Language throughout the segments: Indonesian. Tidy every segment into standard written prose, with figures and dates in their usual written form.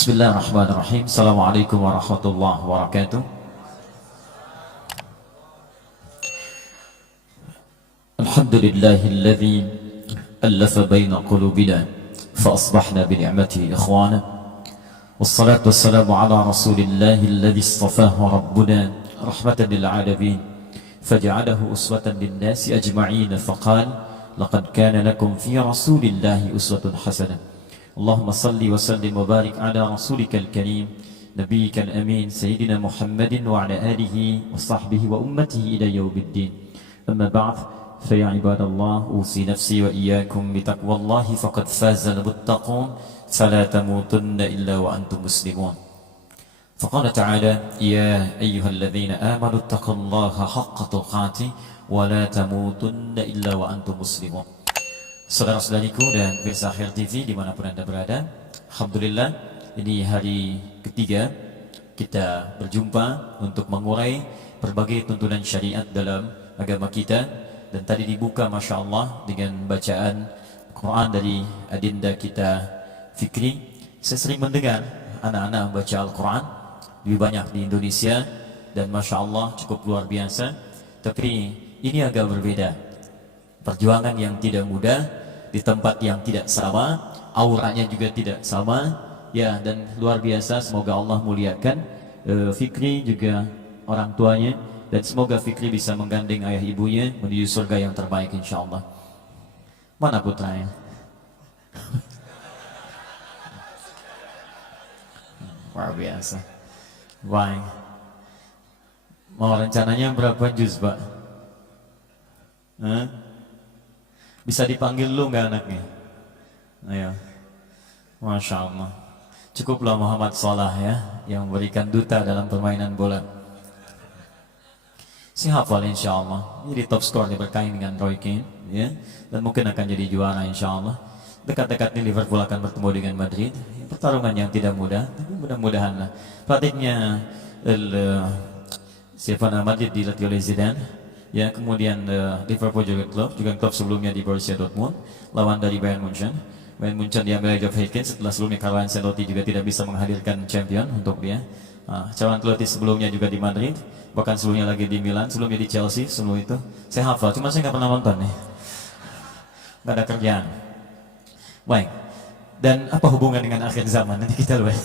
Bismillahirrahmanirrahim. Assalamualaikum warahmatullahi wabarakatuh. Alhamdulillahilladzi allafa baina qulubina fa asbahna bi ni'matihi ikhwana. Wassalatu wassalamu ala rasulillahilladzi istafahu rabbuna rahmatan lil alamin faj'alahu uswatan lin nasi ajma'in faqala laqad kana lakum fi rasulillahi uswatun hasanah. Allahumma salli wa sallim wa barik ala rasulika al-karim nabiyyika al-amin sayyidina Muhammadin wa ala alihi wa sahbihi wa ummatihi ila yaumiddin. Amma ba'd, fa ya ibadallah, usi nafsi wa iyyakum bi taqwallahi faqad faza al-muttaqun fala tamutunna illa wa antum muslimun. Faqala ta'ala ya ayyuhalladzina amanu taqullaha haqqa tuqatih wa la tamutunna illa wa antum muslimun. Saudara-saudariku dan pemirsa Akhir TV dimanapun Anda berada, alhamdulillah ini hari ketiga kita berjumpa untuk mengurai berbagai tuntunan syariat dalam agama kita. Dan tadi dibuka Masya Allah dengan bacaan Quran dari adinda kita Fikri. Saya sering mendengar anak-anak membaca Al-Quran lebih banyak di Indonesia dan Masya Allah cukup luar biasa. Tapi ini agak berbeda, perjuangan yang tidak mudah di tempat yang tidak sama, auranya juga tidak sama, ya, dan luar biasa. Semoga Allah muliakan Fikri juga orang tuanya, dan semoga Fikri bisa menggandeng ayah ibunya menuju surga yang terbaik insyaallah. Mana putranya? Luar biasa. Baik. Mau rencananya berapa juz, Pak? Bisa dipanggil lu nggak anaknya? Ayo, Masya Allah. Cukuplah Muhammad Salah ya, yang memberikan duta dalam permainan bola. Si hafal insya Allah. Jadi top skor diberkahi dengan Roy Keane, ya, dan mungkin akan jadi juara insya Allah. Dekat-dekat ini Liverpool akan bertemu dengan Madrid. Pertarungan yang tidak mudah, tapi mudah-mudahan lah. Pelatihnya siapa nama Madrid dilatih oleh Zidane. Ya, kemudian Liverpool juga klub sebelumnya di Borussia Dortmund, lawan dari Bayern Munchen. Bayern Munchen diambil oleh Geoff Haykins setelah sebelumnya Carlo Ancelotti juga tidak bisa menghadirkan champion untuk dia. Calon pelatih sebelumnya juga di Madrid, bahkan sebelumnya lagi di Milan, sebelumnya di Chelsea, sebelum itu. Saya hafal, cuma saya nggak pernah nonton nih. Nggak ada kerjaan. Baik. Dan apa hubungan dengan akhir zaman? Nanti kita lihat.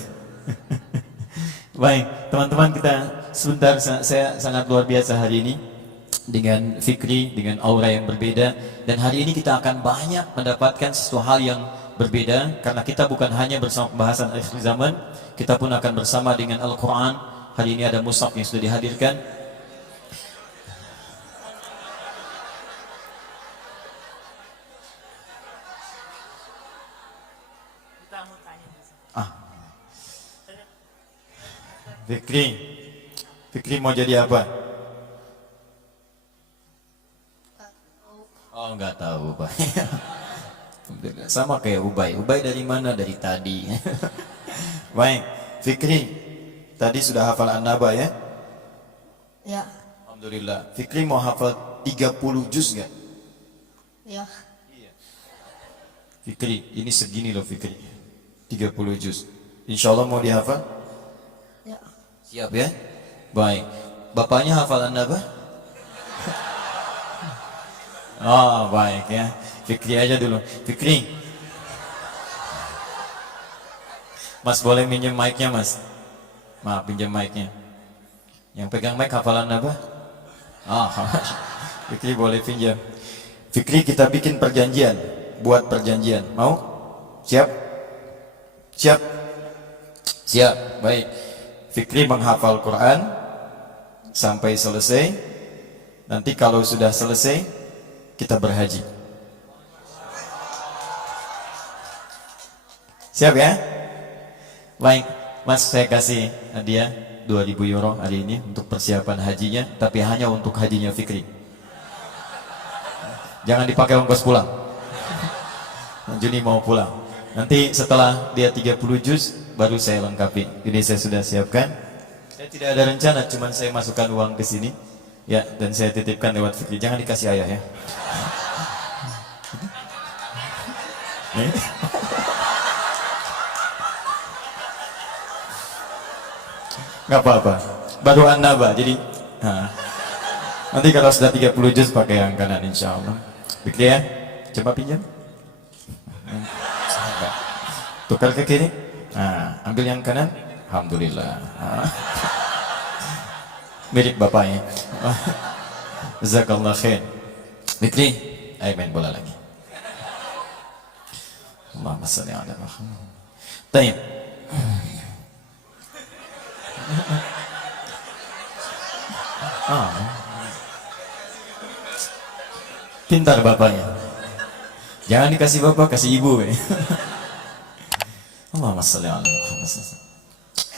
Baik, teman-teman, kita sebentar, saya sangat luar biasa hari ini dengan Fikri, dengan aura yang berbeda. Dan hari ini kita akan banyak mendapatkan sesuatu hal yang berbeda, karena kita bukan hanya bersama pembahasan akhir zaman, kita pun akan bersama dengan Al-Quran. Hari ini ada mushaf yang sudah dihadirkan. Fikri mau jadi apa? Oh, nggak tahu, Pak. Sama kayak Ubay. Ubay dari mana? Dari tadi. Baik, Fikri, tadi sudah hafal An-Naba ya? Ya. Alhamdulillah. Fikri mau hafal 30 juz nggak? Ya. Iya. Fikri, ini segini loh Fikri. 30 juz. Insya Allah mau dihafal? Ya. Siap ya? Baik. Bapaknya hafal An-Naba? Oh, baik ya. Fikri aja dulu. Fikri, Mas boleh minjem mic-nya, Mas? Maaf, pinjam mic-nya. Yang pegang mic hafalan apa? Fikri boleh pinjam. Fikri, kita bikin perjanjian. Buat perjanjian. Mau? Siap? Siap? Siap. Baik. Fikri menghafal Quran sampai selesai. Nanti kalau sudah selesai, kita berhaji. Siap ya? Baik, Mas, saya kasih hadiah 2.000 euro hari ini untuk persiapan hajinya, tapi hanya untuk hajinya Fikri. Jangan dipakai ongkos pulang. Juni mau pulang. Nanti setelah dia 30 juz baru saya lengkapi. Ini saya sudah siapkan. Saya tidak ada rencana, cuman saya masukkan uang ke sini. Ya, dan saya titipkan lewat Fikri. Jangan dikasih ayah ya. Nggak apa-apa. Baru an-naba. Jadi nanti kalau sudah 30 juz pakai yang kanan insya Allah. Begitu ya. Coba pinjam. Tukar ke kiri. Ambil yang kanan. Alhamdulillah. Mirip bapaknya. Jazakallah khair. Fikri, ayo main bola lagi. Allahumma shalli ala Muhammad. Baik. Pintar bapaknya. Jangan dikasih bapak, kasih ibu. Allahumma shalli ala Muhammad.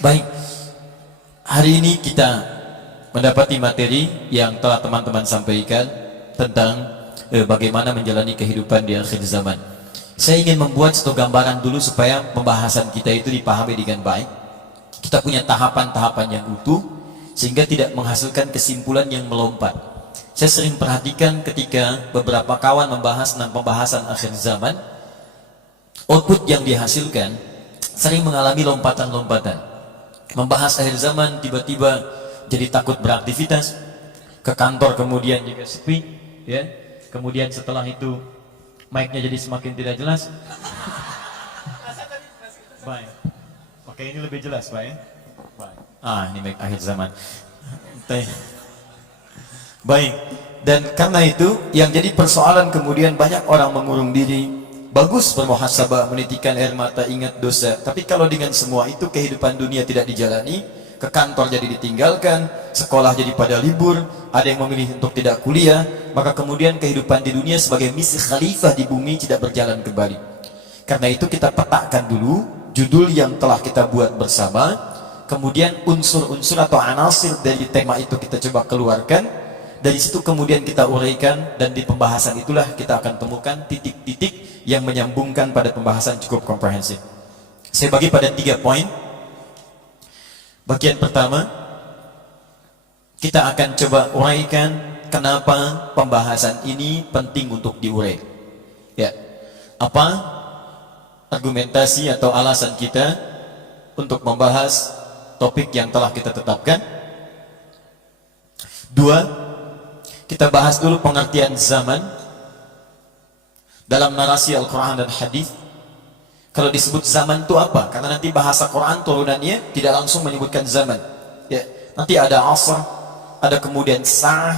Baik. Hari ini kita mendapati materi yang telah teman-teman sampaikan tentang bagaimana menjalani kehidupan di akhir zaman. Saya ingin membuat satu gambaran dulu supaya pembahasan kita itu dipahami dengan baik. Kita punya tahapan-tahapan yang utuh sehingga tidak menghasilkan kesimpulan yang melompat. Saya sering perhatikan ketika beberapa kawan membahas tentang pembahasan akhir zaman, output yang dihasilkan sering mengalami lompatan-lompatan. Membahas akhir zaman tiba-tiba jadi takut beraktivitas, ke kantor kemudian juga sepi, ya. Kemudian setelah itu mic-nya jadi semakin tidak jelas. Baik. Oke, ini lebih jelas, Pak ya. Baik. Ini mic akhir zaman. Baik. Dan karena itu yang jadi persoalan kemudian banyak orang mengurung diri. Bagus bermuhasabah, menitikan air mata, ingat dosa. Tapi kalau dengan semua itu kehidupan dunia tidak dijalani, ke kantor jadi ditinggalkan, sekolah jadi pada libur, ada yang memilih untuk tidak kuliah, maka kemudian kehidupan di dunia sebagai misi khalifah di bumi tidak berjalan kembali. Karena itu kita petakan dulu judul yang telah kita buat bersama, kemudian unsur-unsur atau anasir dari tema itu kita coba keluarkan. Dari situ kemudian kita uraikan, dan di pembahasan itulah kita akan temukan titik-titik yang menyambungkan pada pembahasan cukup komprehensif. Saya bagi pada 3 poin. Bagian pertama, kita akan coba uraikan kenapa pembahasan ini penting untuk diurai. Ya, apa argumentasi atau alasan kita untuk membahas topik yang telah kita tetapkan. 2, kita bahas dulu pengertian zaman dalam narasi Al-Quran dan Hadis. Kalau disebut zaman itu apa? Karena nanti bahasa Quran turunannya tidak langsung menyebutkan zaman. Ya, nanti ada asr, ada kemudian sa'ah.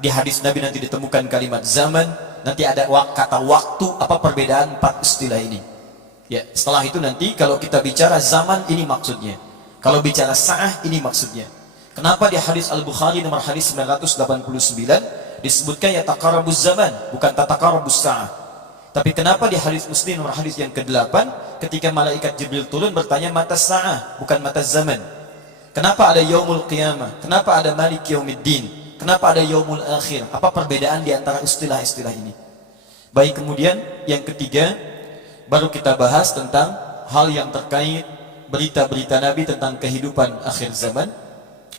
Di hadis Nabi nanti ditemukan kalimat zaman. Nanti ada kata waktu. Apa perbedaan 4 istilah ini? Ya, setelah itu nanti kalau kita bicara zaman ini maksudnya. Kalau bicara sa'ah ini maksudnya. Kenapa di hadis Al-Bukhari nomor hadis 989 disebutkan ya taqarrabuz zaman, bukan tataqarrabus sa'ah. Tapi kenapa di hadis Muslim nomor hadis yang ke-8 ketika malaikat Jibril turun bertanya mata sa'ah, bukan mata zaman. Kenapa ada yaumul qiyamah? Kenapa ada malik yaumiddin? Kenapa ada yaumul akhir? Apa perbedaan di antara istilah-istilah ini? Baik, kemudian yang ketiga baru kita bahas tentang hal yang terkait berita-berita Nabi tentang kehidupan akhir zaman.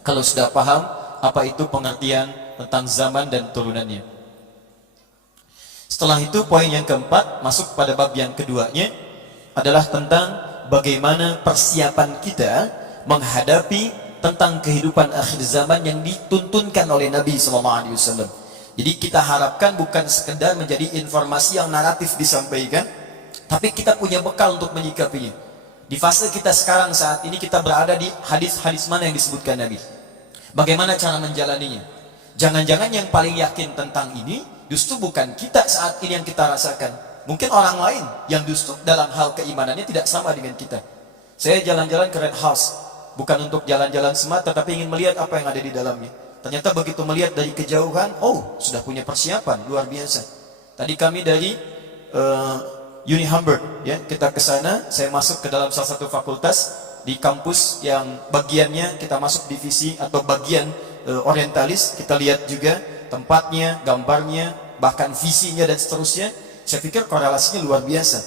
Kalau sudah paham apa itu pengertian tentang zaman dan turunannya. Setelah itu poin yang keempat masuk pada bab yang keduanya adalah tentang bagaimana persiapan kita menghadapi tentang kehidupan akhir zaman yang dituntunkan oleh Nabi SAW. Jadi kita harapkan bukan sekedar menjadi informasi yang naratif disampaikan, tapi kita punya bekal untuk menyikapinya. Di fase kita sekarang saat ini kita berada di hadis-hadis mana yang disebutkan Nabi? Bagaimana cara menjalaninya? Jangan-jangan yang paling yakin tentang ini justru bukan kita saat ini yang kita rasakan. Mungkin orang lain yang justru dalam hal keimanannya tidak sama dengan kita. Saya jalan-jalan ke Red House, bukan untuk jalan-jalan semata, tapi ingin melihat apa yang ada di dalamnya. Ternyata begitu melihat dari kejauhan, oh sudah punya persiapan luar biasa. Tadi kami dari Uni Hamburg, ya, kita ke sana. Saya masuk ke dalam salah satu fakultas di kampus yang bagiannya kita masuk divisi atau bagian orientalis. Kita lihat juga tempatnya, gambarnya, bahkan visinya dan seterusnya. Saya pikir korelasinya luar biasa.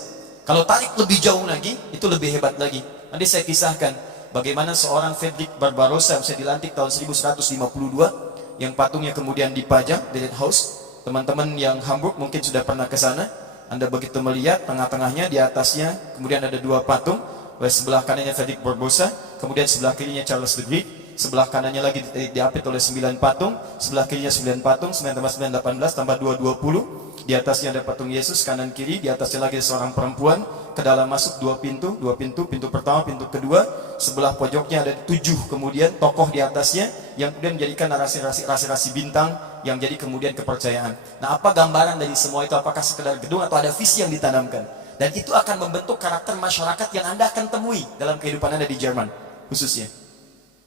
Kalau tarik lebih jauh lagi, itu lebih hebat lagi. Nanti saya kisahkan bagaimana seorang Frederick Barbarossa bisa dilantik tahun 1152, yang patungnya kemudian dipajang di Red House. Teman-teman yang Hamburg mungkin sudah pernah ke sana. Anda begitu melihat tengah-tengahnya, di atasnya kemudian ada 2 patung. Sebelah kanannya Frederick Barbarossa, kemudian sebelah kirinya Charles the Great. sebelah kanannya lagi diapit oleh 9 patung, sebelah kirinya 9 patung, 9 tambah 9 18, tambah 2 20. Di atasnya ada patung Yesus, kanan kiri, di atasnya lagi seorang perempuan. Ke dalam masuk 2 pintu, pintu pertama, pintu kedua. Sebelah pojoknya ada 7 kemudian tokoh di atasnya yang kemudian menjadikan rasi-rasi bintang yang jadi kemudian kepercayaan. Nah, apa gambaran dari semua itu? Apakah sekedar gedung atau ada visi yang ditanamkan? Dan itu akan membentuk karakter masyarakat yang Anda akan temui dalam kehidupan Anda di Jerman khususnya.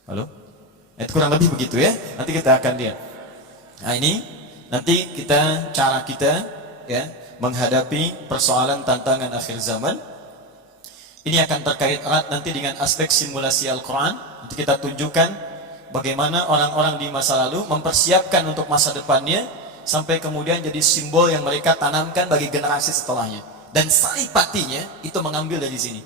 Halo? Itu kurang lebih begitu ya. Nanti kita akan lihat. Nah, ini nanti cara kita ya menghadapi persoalan tantangan akhir zaman. Ini akan terkait erat nanti dengan aspek simulasi Al-Quran. Nanti kita tunjukkan bagaimana orang-orang di masa lalu mempersiapkan untuk masa depannya sampai kemudian jadi simbol yang mereka tanamkan bagi generasi setelahnya. Dan saripatinya itu mengambil dari sini.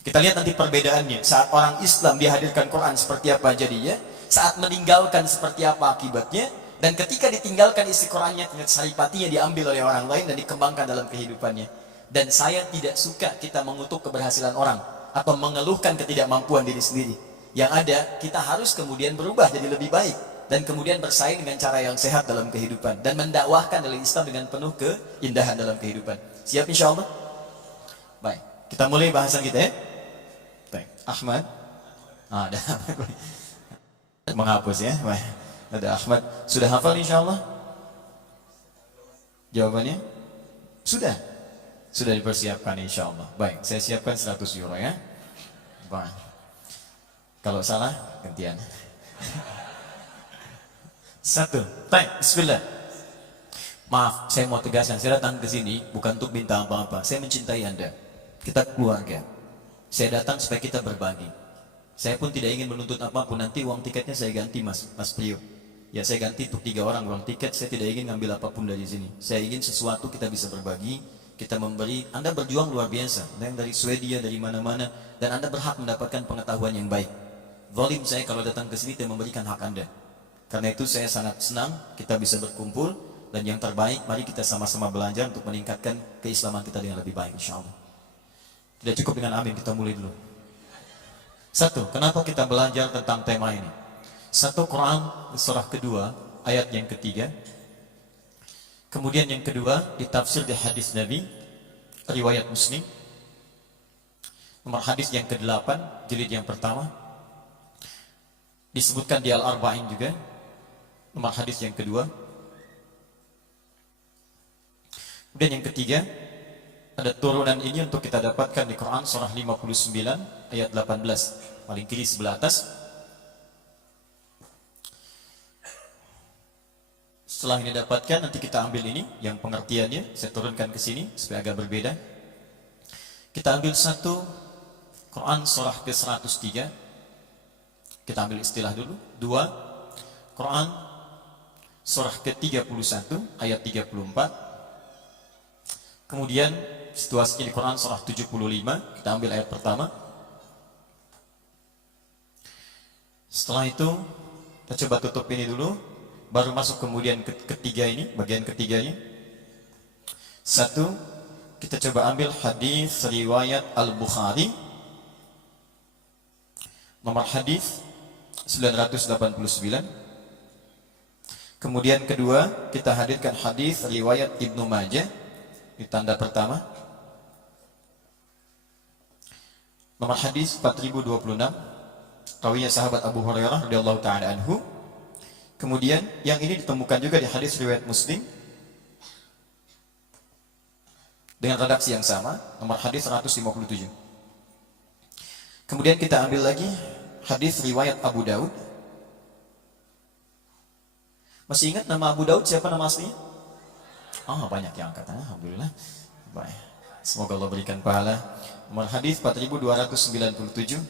Kita lihat nanti perbedaannya. Saat orang Islam dihadirkan Quran seperti apa jadinya, saat meninggalkan seperti apa akibatnya, dan ketika ditinggalkan isi Qurannya, saripatinya diambil oleh orang lain dan dikembangkan dalam kehidupannya. Dan saya tidak suka kita mengutuk keberhasilan orang atau mengeluhkan ketidakmampuan diri sendiri. Yang ada, kita harus kemudian berubah jadi lebih baik dan kemudian bersaing dengan cara yang sehat dalam kehidupan dan mendakwahkan dalam Islam dengan penuh keindahan dalam kehidupan. Siap insyaallah? Baik, kita mulai bahasan kita ya. Baik, Ahmad. Ada menghapus ya. Baik. Ada Ahmad. Sudah hafal insyaallah? Jawabannya? Sudah. Sudah dipersiapkan insyaallah. Baik, saya siapkan 100 euro ya. Baik. Kalau salah, gantian. 1. Baik, bismillah. Maaf, saya mau tegaskan, saya datang ke sini bukan untuk minta apa-apa. Saya mencintai Anda. Kita keluarga. Saya datang supaya kita berbagi. Saya pun tidak ingin menuntut apapun. Nanti uang tiketnya saya ganti Mas Priyo. Ya saya ganti untuk 3 orang uang tiket. Saya tidak ingin ngambil apapun dari sini. Saya ingin sesuatu kita bisa berbagi, kita memberi. Anda berjuang luar biasa. Anda yang dari Swedia, dari mana-mana, dan Anda berhak mendapatkan pengetahuan yang baik. Zalim saya kalau datang ke sini tidak memberikan hak Anda. Karena itu saya sangat senang kita bisa berkumpul. Dan yang terbaik, mari kita sama-sama belajar untuk meningkatkan keislaman kita dengan lebih baik insyaallah. Tidak cukup dengan amin, kita mulai dulu. 1. Kenapa kita belajar tentang tema ini? 1 Quran surah kedua ayat yang ketiga. Kemudian yang kedua ditafsir di hadis Nabi riwayat Muslim. Nomor hadis yang ke-8 jilid yang pertama. Disebutkan di Al-Arba'in juga. Nomor hadis yang kedua. Kemudian yang ketiga, ada turunan ini untuk kita dapatkan di Quran surah 59 ayat 18, paling kiri sebelah atas. Setelah ini dapatkan, nanti kita ambil ini yang pengertiannya, saya turunkan ke sini supaya agak berbeda. Kita ambil 1 Quran surah ke-103. Kita ambil istilah dulu. 2 Quran surah ke-31 ayat 34. Kemudian situasi di Quran surah 75, kita ambil ayat pertama. Setelah itu kita coba tutup ini dulu, baru masuk kemudian ketiga ini, bagian ketiganya. 1, kita coba ambil hadis riwayat Al-Bukhari, nomor hadis 989. Kemudian kedua, kita hadirkan hadis riwayat Ibnu Majah di tanda pertama. Nomor hadis 4026, rawinya sahabat Abu Hurairah radhiyallahu taala anhu. Kemudian yang ini ditemukan juga di hadis riwayat Muslim dengan redaksi yang sama, nomor hadis 157. Kemudian kita ambil lagi hadis riwayat Abu Daud. Masih ingat nama Abu Daud siapa nama aslinya? Banyak yang angkat, alhamdulillah. Baik. Semoga Allah berikan pahala. Nomor hadis 4297.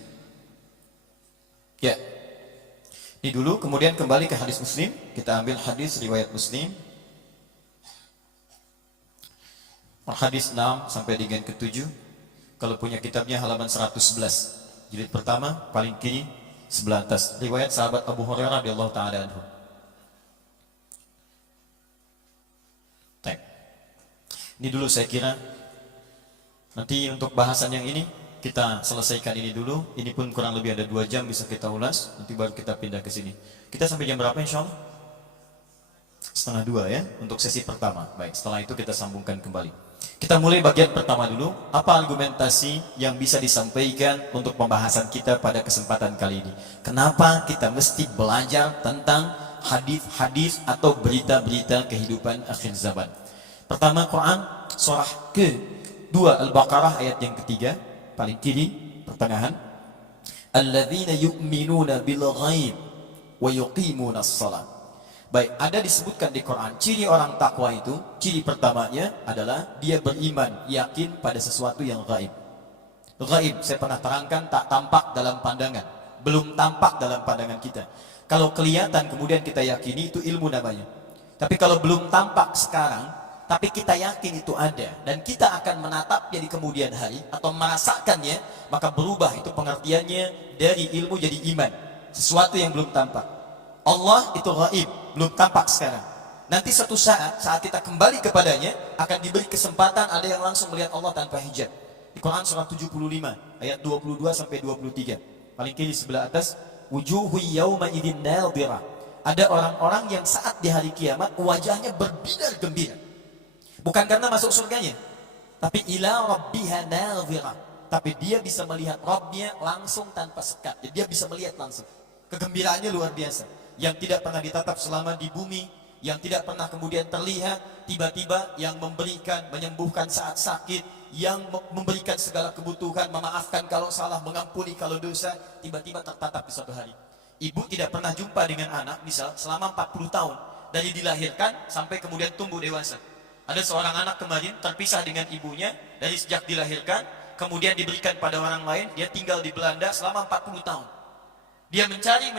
Ya. Ini dulu, kemudian kembali ke hadis Muslim. Kita ambil hadis riwayat Muslim. Hadis 6 sampai dengan ke-7. Kalau punya kitabnya halaman 111. Jilid pertama paling kiri sebelah atas. Riwayat sahabat Abu Hurairah radhiyallahu taala anhu. Ini dulu saya kira. Nanti untuk bahasan yang ini kita selesaikan ini dulu. Ini pun kurang lebih ada 2 jam bisa kita ulas. Nanti baru kita pindah ke sini. Kita sampai jam berapa insya Allah? 1:30 ya untuk sesi pertama. Baik, setelah itu kita sambungkan kembali. Kita mulai bagian pertama dulu. Apa argumentasi yang bisa disampaikan untuk pembahasan kita pada kesempatan kali ini? Kenapa kita mesti belajar tentang hadis-hadis atau berita-berita kehidupan akhir zaman? Pertama, Quran surah ke-2 Al-Baqarah ayat yang ketiga, paling kiri pertengahan. Alladzina yu'minuna bil ghaib wa yuqimuna as-salat. Baik, ada disebutkan di Quran ciri orang takwa itu, ciri pertamanya adalah dia beriman, yakin pada sesuatu yang gaib. Gaib, saya pernah terangkan, tak tampak dalam pandangan, belum tampak dalam pandangan kita. Kalau kelihatan kemudian kita yakini, itu ilmu namanya. Tapi kalau belum tampak sekarang, tapi kita yakin itu ada, dan kita akan menatapnya di kemudian hari atau merasakannya, maka berubah itu pengertiannya dari ilmu jadi iman. Sesuatu yang belum tampak. Allah itu gaib, belum tampak sekarang. Nanti satu saat kita kembali kepadanya, akan diberi kesempatan ada yang langsung melihat Allah tanpa hijab. Di Quran surah 75 ayat 22 sampai 23. Paling kiri sebelah atas, wujuhu yawma idzin nadhirah. Ada orang-orang yang saat di hari kiamat wajahnya berbinar gembira. Bukan karena masuk surganya, tapi ila rabbiha nadhirah. Tapi dia bisa melihat Rabbnya langsung tanpa sekat. Jadi dia bisa melihat langsung. Kegembiraannya luar biasa. Yang tidak pernah ditatap selama di bumi, yang tidak pernah kemudian terlihat, tiba-tiba yang memberikan, menyembuhkan saat sakit, yang memberikan segala kebutuhan, memaafkan kalau salah, mengampuni kalau dosa, tiba-tiba tertatap di suatu hari. Ibu tidak pernah jumpa dengan anak, misal selama 40 tahun, dari dilahirkan sampai kemudian tumbuh dewasa. Ada seorang anak kemarin terpisah dengan ibunya dari sejak dilahirkan, kemudian diberikan pada orang lain, dia tinggal di Belanda selama 40 tahun. Dia mencari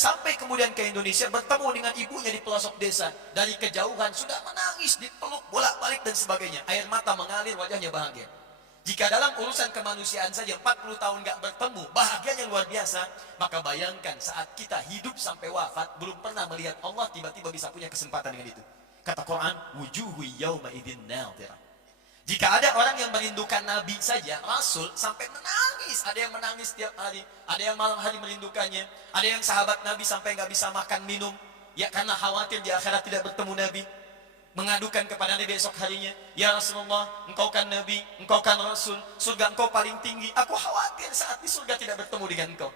sampai kemudian ke Indonesia, bertemu dengan ibunya di pelosok desa. Dari kejauhan sudah menangis, dipeluk bolak-balik dan sebagainya. Air mata mengalir, wajahnya bahagia. Jika dalam urusan kemanusiaan saja 40 tahun gak bertemu, bahagianya luar biasa, maka bayangkan saat kita hidup sampai wafat, belum pernah melihat Allah, tiba-tiba bisa punya kesempatan dengan itu. Kata Quran, wujuhu yawma idzin nadhirah. Jika ada orang yang merindukan Nabi saja, Rasul, sampai menangis. Ada yang menangis setiap hari, ada yang malam hari merindukannya, ada yang sahabat Nabi sampai nggak bisa makan minum, ya karena khawatir di akhirat tidak bertemu Nabi. Mengadukan kepada Nabi esok harinya, ya Rasulullah, engkau kan Nabi, engkau kan Rasul, surga engkau paling tinggi, aku khawatir saat di surga tidak bertemu dengan engkau.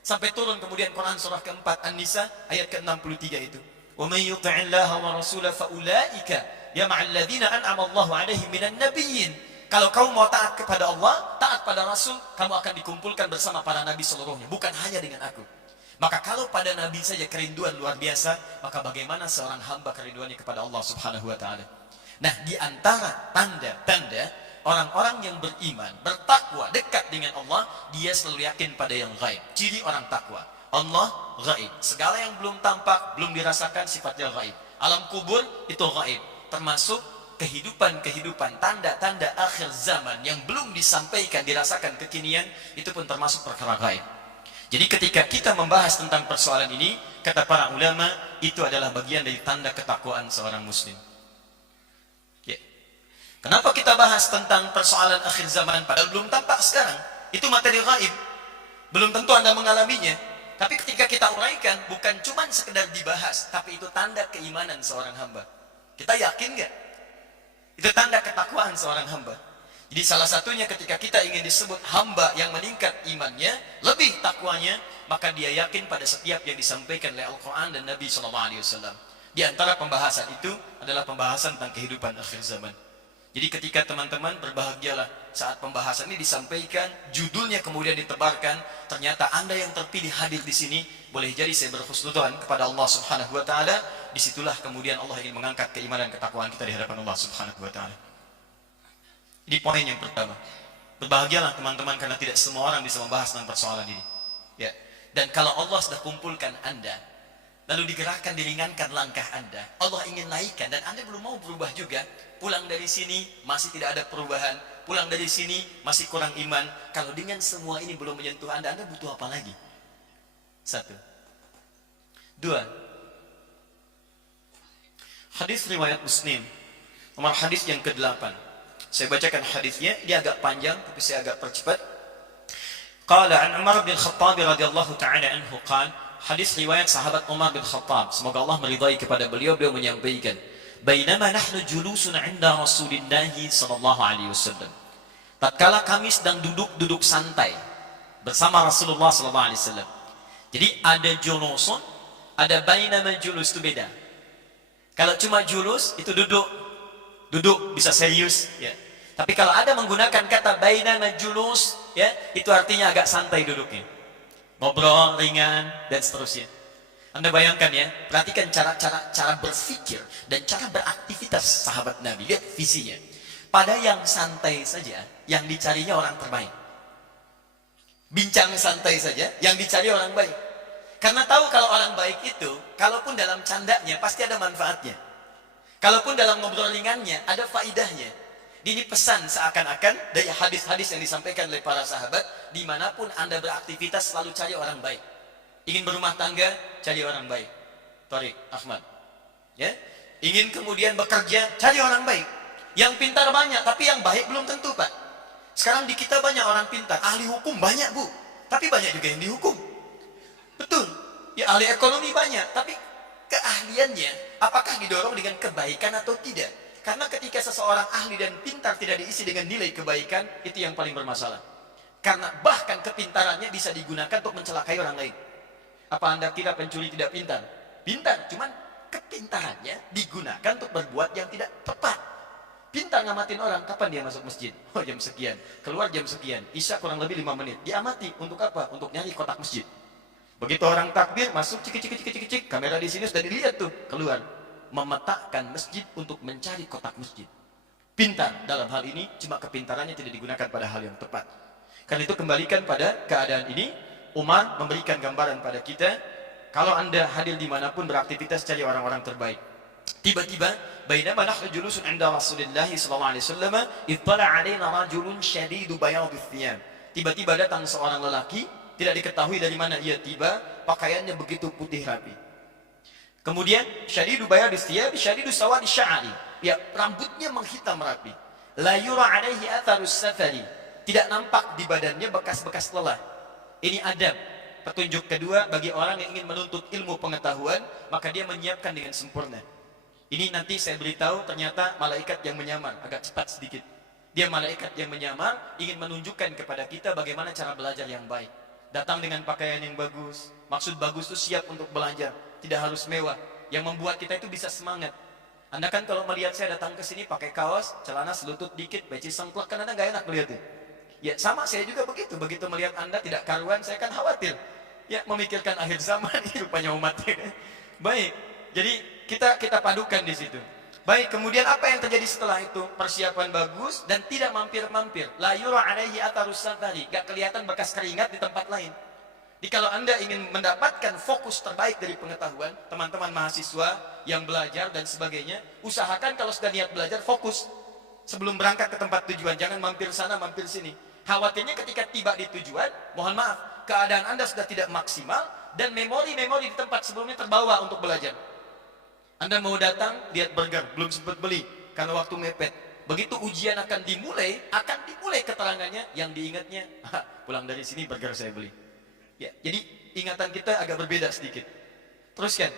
Sampai turun kemudian Quran surah keempat An-Nisa ayat ke-63 itu. Wa may yuti'illaha wa rasulahu fa ulaika ya ma'al ladzina an'ama Allahu 'alaihim minan nabiyyin. Kalau kamu mau taat kepada Allah, taat pada Rasul, kamu akan dikumpulkan bersama para nabi seluruhnya, bukan hanya dengan aku. Maka kalau pada nabi saja kerinduan luar biasa, maka bagaimana seorang hamba kerinduannya kepada Allah Subhanahu wa taala. Nah, di antara tanda-tanda orang-orang yang beriman, bertakwa, dekat dengan Allah, dia selalu yakin pada yang gaib. Ciri orang takwa, Allah gaib. Segala yang belum tampak, belum dirasakan sifatnya gaib. Alam kubur itu gaib. Termasuk kehidupan-kehidupan, tanda-tanda akhir zaman yang belum disampaikan, dirasakan kekinian, itu pun termasuk perkara gaib. Jadi ketika kita membahas tentang persoalan ini, kata para ulama, itu adalah bagian dari tanda ketakwaan seorang muslim. Ya. Kenapa kita bahas tentang persoalan akhir zaman padahal belum tampak sekarang? Itu materi gaib. Belum tentu Anda mengalaminya. Tapi ketika kita uraikan, bukan cuma sekedar dibahas, tapi itu tanda keimanan seorang hamba. Kita yakin nggak? Itu tanda ketakwaan seorang hamba. Jadi salah satunya ketika kita ingin disebut hamba yang meningkat imannya, lebih takwanya, maka dia yakin pada setiap yang disampaikan oleh Al-Quran dan Nabi SAW. Di antara pembahasan itu adalah pembahasan tentang kehidupan akhir zaman. Jadi ketika teman-teman berbahagialah saat pembahasan ini disampaikan, judulnya kemudian ditebarkan, ternyata Anda yang terpilih hadir di sini, boleh jadi saya berhusnudzon kepada Allah Subhanahu wa taala. Disitulah kemudian Allah ingin mengangkat keimanan ketakwaan kita di hadapan Allah Subhanahu wa taala. Ini poin yang pertama. Berbahagialah teman-teman karena tidak semua orang bisa membahas tentang persoalan ini. Ya. Dan kalau Allah sudah kumpulkan Anda, lalu digerakkan, diringankan langkah Anda, Allah ingin naikkan dan Anda belum mau berubah juga, pulang dari sini masih tidak ada perubahan, pulang dari sini masih kurang iman. Kalau dengan semua ini belum menyentuh Anda butuh apa lagi? Satu. Dua. Hadis riwayat Muslim, nomor hadis yang ke-8. Saya bacakan hadisnya, dia agak panjang tapi saya agak percepat. Qala an Umar bin Khattab radhiyallahu ta'ala anhu qala, hadis riwayat sahabat Umar bin Khattab, semoga Allah meridai kepada beliau menyampaikan, bainama nahnu julusun 'inda Rasulillah sallallahu alaihi wasallam. Tatkala kami sedang duduk santai bersama Rasulullah sallallahu alaihi wasallam. Jadi ada julusun, ada bainama julus, itu beda. Kalau cuma julus itu duduk bisa serius ya. Tapi kalau ada menggunakan kata bainama julus ya, itu artinya agak santai duduknya. Ngobrol ringan dan seterusnya. Anda bayangkan ya, perhatikan cara berpikir dan cara beraktivitas sahabat Nabi. Lihat visinya. Pada yang santai saja, yang dicarinya orang terbaik. Bincang santai saja, yang dicari orang baik. Karena tahu kalau orang baik itu, kalaupun dalam candanya pasti ada manfaatnya. Kalaupun dalam ngobrol ringannya ada faidahnya. Ini pesan seakan-akan dari hadis-hadis yang disampaikan oleh para sahabat, dimanapun Anda beraktivitas selalu cari orang baik. Ingin berumah tangga, cari orang baik. Tariq, Ahmad. Ya? Ingin kemudian bekerja, cari orang baik. Yang pintar banyak, tapi yang baik belum tentu, Pak. Sekarang di kita banyak orang pintar, ahli hukum banyak, Bu. Tapi banyak juga yang dihukum. Betul. Ya, ahli ekonomi banyak, tapi keahliannya apakah didorong dengan kebaikan atau tidak? Karena ketika seseorang ahli dan pintar tidak diisi dengan nilai kebaikan, itu yang paling bermasalah. Karena bahkan kepintarannya bisa digunakan untuk mencelakai orang lain. Apa Anda kira pencuri tidak pintar? Pintar, cuman kepintarannya digunakan untuk berbuat yang tidak tepat. Pintar ngamatin orang, kapan dia masuk masjid? Oh, jam sekian. Keluar jam sekian. Isya kurang lebih 5 menit. Diamati, untuk apa? Untuk nyari kotak masjid. Begitu orang takbir, masuk cik, kamera di sini sudah dilihat tuh, keluar. Memetakan masjid untuk mencari kotak masjid. Pintar dalam hal ini, cuma kepintarannya tidak digunakan pada hal yang tepat. Karena itu kembalikan pada keadaan ini, Umar memberikan gambaran pada kita, kalau Anda hadir dimanapun beraktivitas, cari orang-orang terbaik. Tiba-tiba, bainama nahnu julusun 'inda Rasulillah sallallahu alaihi wasallam, ittala 'alaina rajulun syadidu bayadhi thiyab. Tiba-tiba datang seorang lelaki, tidak diketahui dari mana ia tiba, pakaiannya begitu putih rapi. Kemudian syadidu bayadhi thiyab, syadidu sawadi sya'ri. Ya, rambutnya menghitam rapi. La yura 'alaihi atharus safari. Tidak nampak di badannya bekas-bekas lelah. Ini adab. Petunjuk kedua bagi orang yang ingin menuntut ilmu pengetahuan, maka dia menyiapkan dengan sempurna. Ini nanti saya beritahu, ternyata malaikat yang menyamar, agak cepat sedikit. Dia malaikat yang menyamar, ingin menunjukkan kepada kita bagaimana cara belajar yang baik. Datang dengan pakaian yang bagus. Maksud bagus itu siap untuk belajar, tidak harus mewah. Yang membuat kita itu bisa semangat. Anda kan kalau melihat saya datang ke sini pakai kaos, celana selutut dikit, peci sengklek, kan Anda nggak enak melihatnya. Ya sama saya juga begitu. Begitu melihat Anda tidak karuan, saya kan khawatir. Ya memikirkan akhir zaman ini rupanya umatnya. Baik, jadi kita padukan di situ. Baik, kemudian apa yang terjadi setelah itu? Persiapan bagus dan tidak mampir-mampir. La yura 'alaihi atharus safari. Gak kelihatan bekas keringat di tempat lain. Jadi kalau Anda ingin mendapatkan fokus terbaik dari pengetahuan, teman-teman mahasiswa yang belajar dan sebagainya, usahakan kalau sudah niat belajar, fokus. Sebelum berangkat ke tempat tujuan, jangan mampir sana, mampir sini. Khawatirnya ketika tiba di tujuan, mohon maaf, keadaan Anda sudah tidak maksimal, dan memori-memori di tempat sebelumnya terbawa untuk belajar. Anda mau datang, lihat burger, belum sempat beli, karena waktu mepet. Begitu ujian akan dimulai keterangannya, yang diingatnya, pulang dari sini burger saya beli. Ya, jadi ingatan kita agak berbeda sedikit. Teruskan.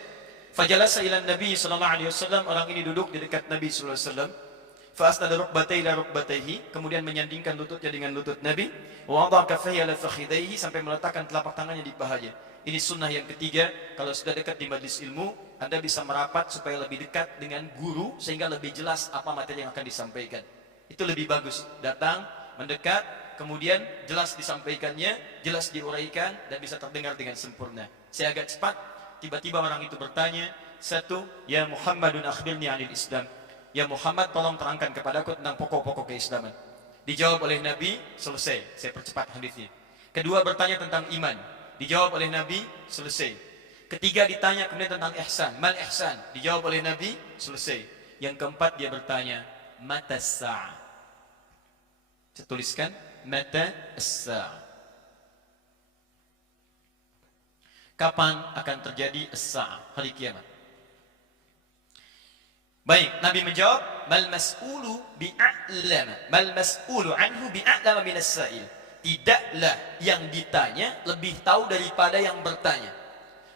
Fajalasa ila Nabi sallallahu alaihi wasallam, orang ini duduk di dekat Nabi sallallahu alaihi wasallam. Fa asnada rukbatayhi ila rukbatayhi, kemudian menyandingkan lututnya dengan lutut Nabi, wa wada'a kaffayhi ala fakhidayhi, sampai meletakkan telapak tangannya di pahanya. Ini sunnah yang ketiga, kalau sudah dekat di majlis ilmu, Anda bisa merapat supaya lebih dekat dengan guru sehingga lebih jelas apa materi yang akan disampaikan. Itu lebih bagus. Datang, mendekat, kemudian jelas disampaikannya, jelas diuraikan, dan bisa terdengar dengan sempurna. Saya agak cepat, tiba-tiba orang itu bertanya, satu, ya Muhammadun akhbirni 'anil Islam. Ya Muhammad, tolong terangkan kepadaku tentang pokok-pokok keislaman. Dijawab oleh Nabi, selesai. Saya percepat hadisnya. Kedua, bertanya tentang iman. Dijawab oleh Nabi, selesai. Ketiga, ditanya kemudian tentang ihsan. Mal ihsan? Dijawab oleh Nabi, selesai. Yang keempat, dia bertanya, mata as-sa'ah? Saya tuliskan, mata as-sa'ah. Kapan akan terjadi as-sa'ah? Hari kiamat. Baik, Nabi menjawab, mal mas'ulu bi'a'lama, mal mas'ulu anhu bi'a'lama minas sa'il. tidaklah yang ditanya lebih tahu daripada yang bertanya.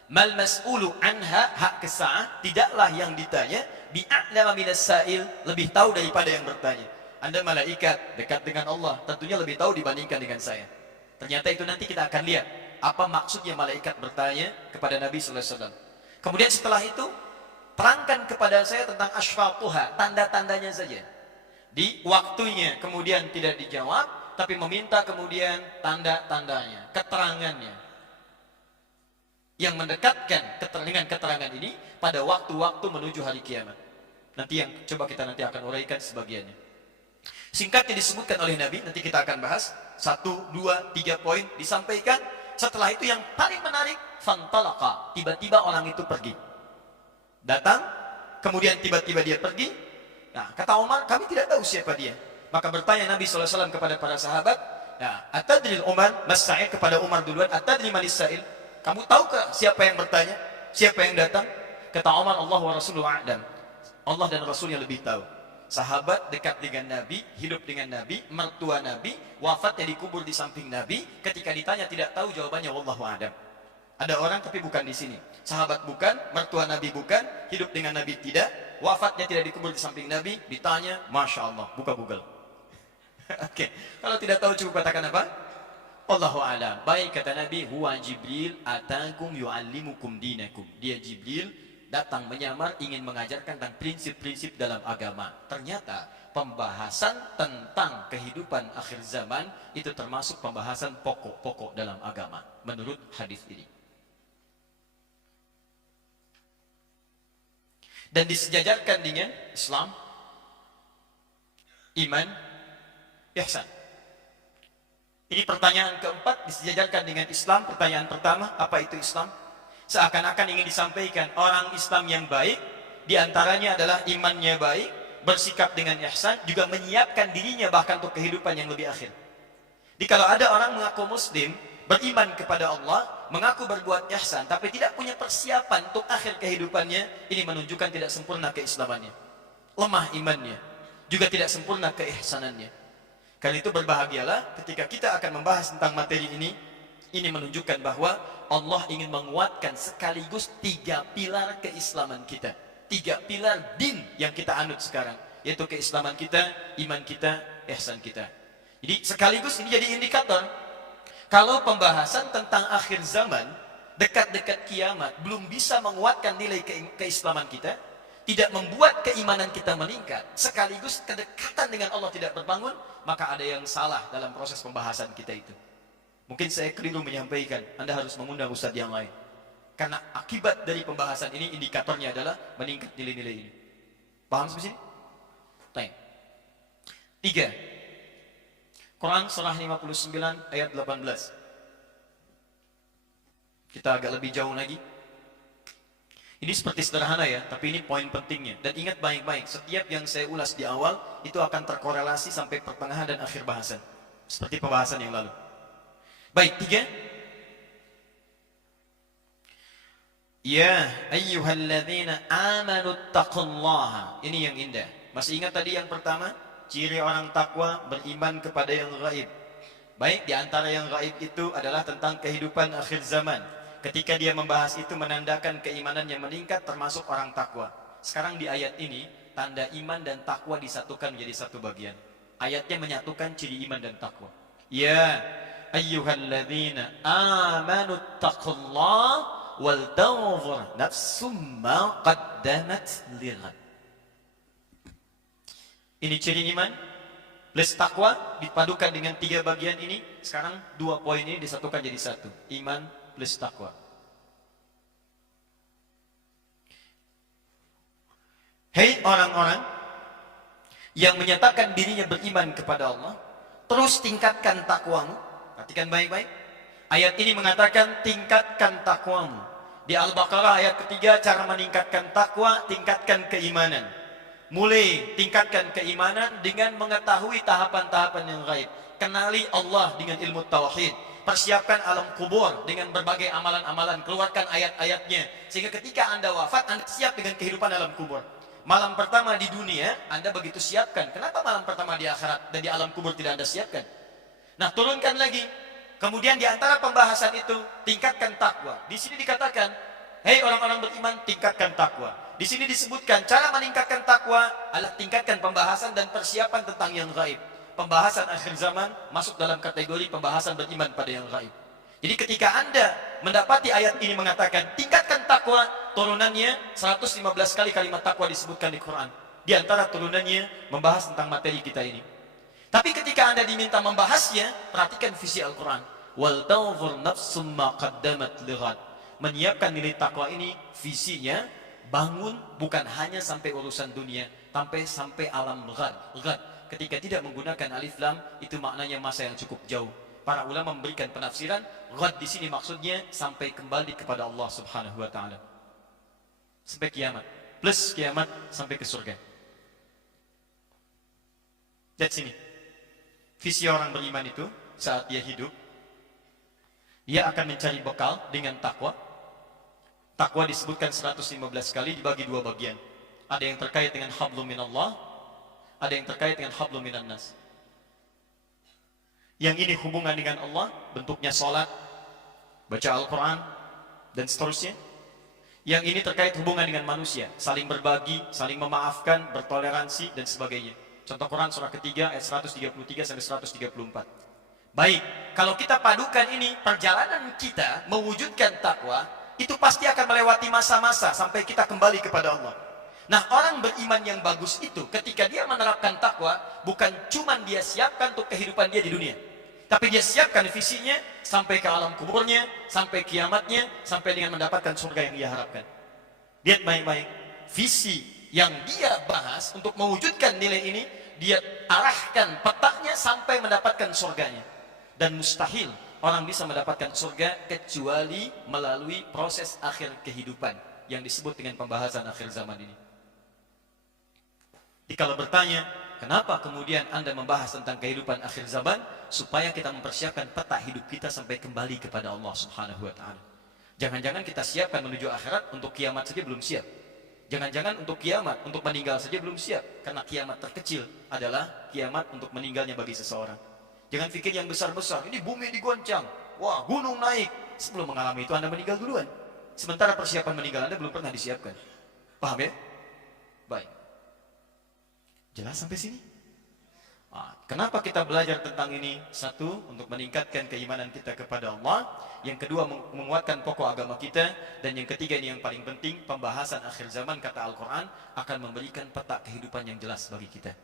Mal mas'ulu anha hak kesa'ah, tidaklah yang ditanya bi'a'lama minas sa'il, lebih tahu daripada yang bertanya. Anda malaikat dekat dengan Allah, tentunya lebih tahu dibandingkan dengan saya. Ternyata itu nanti kita akan lihat apa maksudnya malaikat bertanya kepada Nabi sallallahu alaihi wasallam. Kemudian setelah itu terangkan kepada saya tentang asyratuha, tanda-tandanya saja. Di waktunya kemudian tidak dijawab, tapi meminta kemudian tanda-tandanya, keterangannya. Yang mendekatkan dengan keterangan ini pada waktu-waktu menuju hari kiamat. Nanti yang coba kita nanti akan uraikan sebagiannya. Singkatnya disebutkan oleh Nabi, nanti kita akan bahas 1, 2, 3 poin disampaikan. Setelah itu yang paling menarik, fantalaqa, tiba-tiba orang itu pergi. Datang, kemudian tiba-tiba dia pergi. Nah, kata Umar, kami tidak tahu siapa dia. Maka bertanya Nabi SAW kepada para sahabat, nah, atadril Umar, Mas-Sa'il kepada Umar duluan, atadri manis sa'il, kamu tahukah siapa yang bertanya? Siapa yang datang? Kata Umar, Allah wa Rasuluhu a'lam. Allah dan Rasul yang lebih tahu. Sahabat dekat dengan Nabi, hidup dengan Nabi, mertua Nabi, wafatnya dikubur di samping Nabi. Ketika ditanya tidak tahu jawabannya, wallahu a'lam. Ada orang tapi bukan di sini. Sahabat bukan, mertua Nabi bukan, hidup dengan Nabi tidak, wafatnya tidak dikubur di samping Nabi, ditanya, Masya Allah, buka Google. Oke, kalau tidak tahu cukup katakan apa? Allahu a'lam. Baik, kata Nabi, huwa Jibril atakum yu'allimukum dinakum. Dia Jibril datang menyamar ingin mengajarkan tentang prinsip-prinsip dalam agama. Ternyata pembahasan tentang kehidupan akhir zaman itu termasuk pembahasan pokok-pokok dalam agama menurut hadis ini. Dan disejajarkan dengan Islam, iman, ihsan. Ini pertanyaan keempat disejajarkan dengan Islam. Pertanyaan pertama, apa itu Islam? Seakan-akan ingin disampaikan orang Islam yang baik, diantaranya adalah imannya baik, bersikap dengan ihsan, juga menyiapkan dirinya bahkan untuk kehidupan yang lebih akhir. Jadi kalau ada orang mengaku Muslim, beriman kepada Allah, mengaku berbuat ihsan, tapi tidak punya persiapan untuk akhir kehidupannya, ini menunjukkan tidak sempurna keislamannya, lemah imannya, juga tidak sempurna keihsanannya. Karena itu berbahagialah ketika kita akan membahas tentang materi ini menunjukkan bahwa Allah ingin menguatkan sekaligus 3 pilar keislaman kita, 3 pilar din yang kita anut sekarang, yaitu keislaman kita, iman kita, ihsan kita. Jadi sekaligus ini jadi indikator kalau pembahasan tentang akhir zaman, dekat-dekat kiamat, belum bisa menguatkan nilai keislaman kita, tidak membuat keimanan kita meningkat, sekaligus kedekatan dengan Allah tidak berbangun, maka ada yang salah dalam proses pembahasan kita itu. Mungkin saya keliru menyampaikan, Anda harus mengundang ustadz yang lain. Karena akibat dari pembahasan ini, indikatornya adalah meningkat nilai-nilai ini. Paham sampai sini? Tanya. 3. Quran surah 59 ayat 18. Kita agak lebih jauh lagi. Ini seperti sederhana ya, tapi ini poin pentingnya. Dan ingat baik-baik, setiap yang saya ulas di awal, itu akan terkorelasi sampai pertengahan dan akhir bahasan. Seperti pembahasan yang lalu. Baik, 3. Ya ayyuhalladzina amanu taqullaha. Ini yang indah. Masih ingat tadi yang pertama? Ciri orang takwa beriman kepada yang gaib. Baik, di antara yang gaib itu adalah tentang kehidupan akhir zaman. Ketika dia membahas itu menandakan keimanan yang meningkat termasuk orang takwa. Sekarang di ayat ini tanda iman dan takwa disatukan menjadi satu bagian. Ayatnya menyatukan ciri iman dan takwa. Ya ayyuhalladzina amanu taqullaha wal tanzur nafsum ma qaddamat lighad. Ini ciri iman plus takwa dipadukan dengan 3 bagian ini. Sekarang 2 poin ini disatukan jadi satu. Iman plus takwa. Hei orang-orang yang menyatakan dirinya beriman kepada Allah, terus tingkatkan takwamu. Perhatikan baik-baik. Ayat ini mengatakan tingkatkan takwamu. Di Al-Baqarah ayat ketiga, cara meningkatkan takwa, tingkatkan keimanan. Mulai tingkatkan keimanan dengan mengetahui tahapan-tahapan yang gaib. Kenali Allah dengan ilmu tauhid. Persiapkan alam kubur dengan berbagai amalan-amalan. Keluarkan ayat-ayatnya. Sehingga ketika Anda wafat, Anda siap dengan kehidupan alam kubur. Malam pertama di dunia, Anda begitu siapkan. Kenapa malam pertama di akhirat dan di alam kubur tidak Anda siapkan? Nah, turunkan lagi. Kemudian di antara pembahasan itu, tingkatkan takwa. Di sini dikatakan, hei orang-orang beriman, tingkatkan takwa. Di sini disebutkan cara meningkatkan takwa adalah tingkatkan pembahasan dan persiapan tentang yang gaib. Pembahasan akhir zaman masuk dalam kategori pembahasan beriman pada yang gaib. Jadi ketika Anda mendapati ayat ini mengatakan tingkatkan takwa, turunannya 115 kali kalimat takwa disebutkan di Quran. Di antara turunannya membahas tentang materi kita ini. Tapi ketika Anda diminta membahasnya, perhatikan visi Al-Quran. Wal tanzur nafsum ma qaddamat lighad. Menyiapkan nilai takwa ini, visinya bangun bukan hanya sampai urusan dunia, sampai alam ghad. Ketika tidak menggunakan alif lam, itu maknanya masa yang cukup jauh. Para ulama memberikan penafsiran, ghad di sini maksudnya sampai kembali kepada Allah Subhanahu wa taala. Sampai kiamat, plus kiamat sampai ke surga. Lihat sini. Visi orang beriman itu saat dia hidup, dia akan mencari bekal dengan takwa. Takwa disebutkan 115 kali dibagi dua bagian. Ada yang terkait dengan hablum minallah, ada yang terkait dengan hablum minan nas. Yang ini hubungan dengan Allah, bentuknya salat, baca Al-Quran, dan seterusnya. Yang ini terkait hubungan dengan manusia, saling berbagi, saling memaafkan, bertoleransi, dan sebagainya. Contoh Quran surah ketiga ayat 133 sampai 134. Baik, kalau kita padukan ini, perjalanan kita mewujudkan takwa, itu pasti akan melewati masa-masa sampai kita kembali kepada Allah. Nah, orang beriman yang bagus itu, ketika dia menerapkan takwa, bukan cuma dia siapkan untuk kehidupan dia di dunia, tapi dia siapkan visinya sampai ke alam kuburnya, sampai kiamatnya, sampai dengan mendapatkan surga yang dia harapkan. Lihat baik-baik, visi yang dia bahas untuk mewujudkan nilai ini, dia arahkan petanya sampai mendapatkan surganya. Dan mustahil orang bisa mendapatkan surga kecuali melalui proses akhir kehidupan yang disebut dengan pembahasan akhir zaman ini. Jadi kalau bertanya, kenapa kemudian Anda membahas tentang kehidupan akhir zaman? Supaya kita mempersiapkan peta hidup kita sampai kembali kepada Allah Subhanahu wa taala. Jangan-jangan kita siapkan menuju akhirat, untuk kiamat saja belum siap. Jangan-jangan untuk kiamat, untuk meninggal saja belum siap. Karena kiamat terkecil adalah kiamat untuk meninggalnya bagi seseorang. Jangan pikir yang besar-besar, ini bumi digoncang, wah gunung naik. Sebelum mengalami itu Anda meninggal duluan. Sementara persiapan meninggal Anda belum pernah disiapkan. Paham ya? Baik. Jelas sampai sini? Kenapa kita belajar tentang ini? Satu, untuk meningkatkan keimanan kita kepada Allah. Yang kedua, menguatkan pokok agama kita. Dan yang ketiga, ini yang paling penting, pembahasan akhir zaman, kata Al-Quran, akan memberikan peta kehidupan yang jelas bagi kita.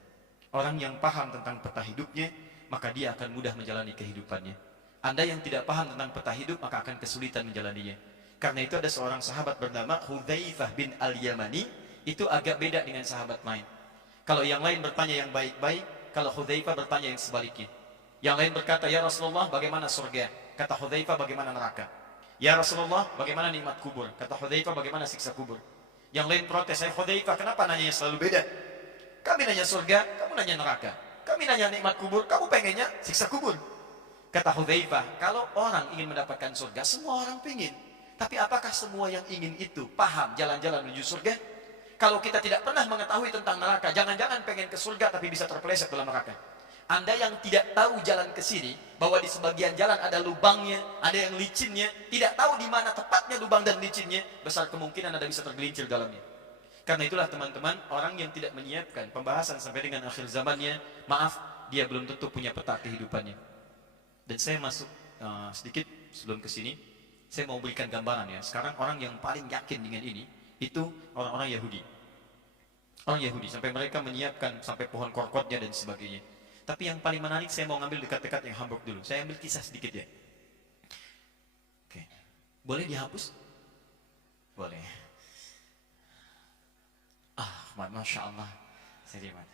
Orang yang paham tentang peta hidupnya, maka dia akan mudah menjalani kehidupannya. Anda yang tidak paham tentang peta hidup, maka akan kesulitan menjalaninya. Karena itu ada seorang sahabat bernama Hudzaifah bin Al-Yamani. Itu agak beda dengan sahabat lain. Kalau yang lain bertanya yang baik-baik, kalau Hudzaifah bertanya yang sebaliknya. Yang lain berkata, ya Rasulullah, bagaimana surga? Kata Hudzaifah, bagaimana neraka? Ya Rasulullah, bagaimana nikmat kubur? Kata Hudzaifah, bagaimana siksa kubur? Yang lain protes, saya Hudzaifah, kenapa nanya selalu beda? Kami nanya surga, kamu nanya neraka. Kami nanya nikmat kubur, kamu pengennya siksa kubur. Kata Hudzaifah, kalau orang ingin mendapatkan surga, semua orang pengen. Tapi apakah semua yang ingin itu paham jalan-jalan menuju surga? Kalau kita tidak pernah mengetahui tentang neraka, jangan-jangan pengen ke surga tapi bisa terpeleset dalam neraka. Anda yang tidak tahu jalan ke sini, bahwa di sebagian jalan ada lubangnya, ada yang licinnya, tidak tahu di mana tepatnya lubang dan licinnya, besar kemungkinan Anda bisa tergelincir dalamnya. Karena itulah teman-teman, orang yang tidak menyiapkan pembahasan sampai dengan akhir zamannya, maaf, dia belum tentu punya peta kehidupannya. Dan saya masuk sedikit sebelum ke sini, saya mau berikan gambaran ya. Sekarang orang yang paling yakin dengan ini, itu orang-orang Yahudi. Orang Yahudi, sampai mereka menyiapkan sampai pohon korkotnya dan sebagainya. Tapi yang paling menarik, saya mau ngambil dekat-dekat yang Hamburg dulu. Saya ambil kisah sedikit ya. Oke. Boleh dihapus? Boleh. Ahmad, Masya Allah. Sediman.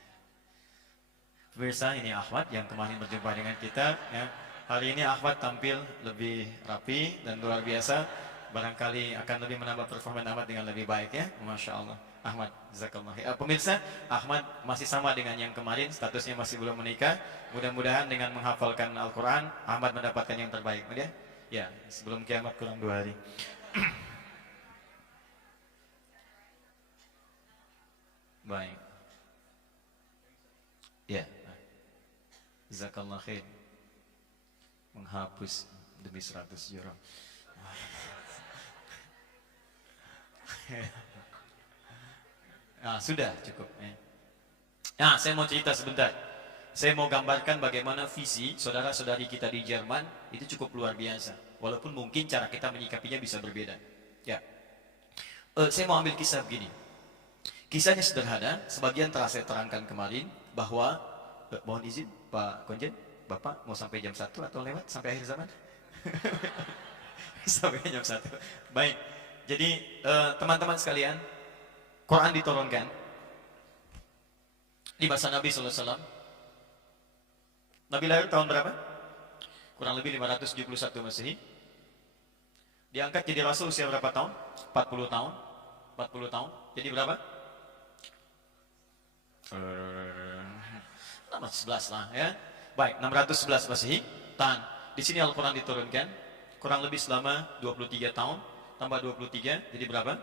Pemirsa, ini Ahmad yang kemarin berjumpa dengan kita ya. Hari ini Ahmad tampil lebih rapi dan luar biasa. Barangkali akan lebih menambah performa Ahmad dengan lebih baik ya. Masya Allah. Ahmad, jazakallah. Pemirsa, Ahmad masih sama dengan yang kemarin, statusnya masih belum menikah. Mudah-mudahan dengan menghafalkan Al-Quran, Ahmad mendapatkan yang terbaik. Ya, sebelum kiamat kurang 2 hari. Baik. Ya. Jazakallah khair. menghapus demi 100 euro. Nah, sudah cukup. Nah, saya mau cerita sebentar. Saya mau gambarkan bagaimana visi saudara-saudari kita di Jerman itu cukup luar biasa. Walaupun mungkin cara kita menyikapinya bisa berbeda. Ya, saya mau ambil kisah begini. Kisahnya sederhana. Sebagian telah saya terangkan kemarin bahwa mohon izin Pak Konjen, Bapak mau sampai jam 1 atau lewat sampai akhir zaman? Sampai jam 1. Baik. Jadi teman-teman sekalian, Quran diturunkan di masa Nabi SAW. Nabi lahir tahun berapa? Kurang lebih 571 Masehi. Diangkat jadi Rasul usia berapa tahun? 40 tahun. 40 tahun. Jadi berapa? 611 lah ya. Baik, 611 Masehi. Tahan. Di sini Al-Quran diturunkan kurang lebih selama 23 tahun. Tambah 23, jadi berapa?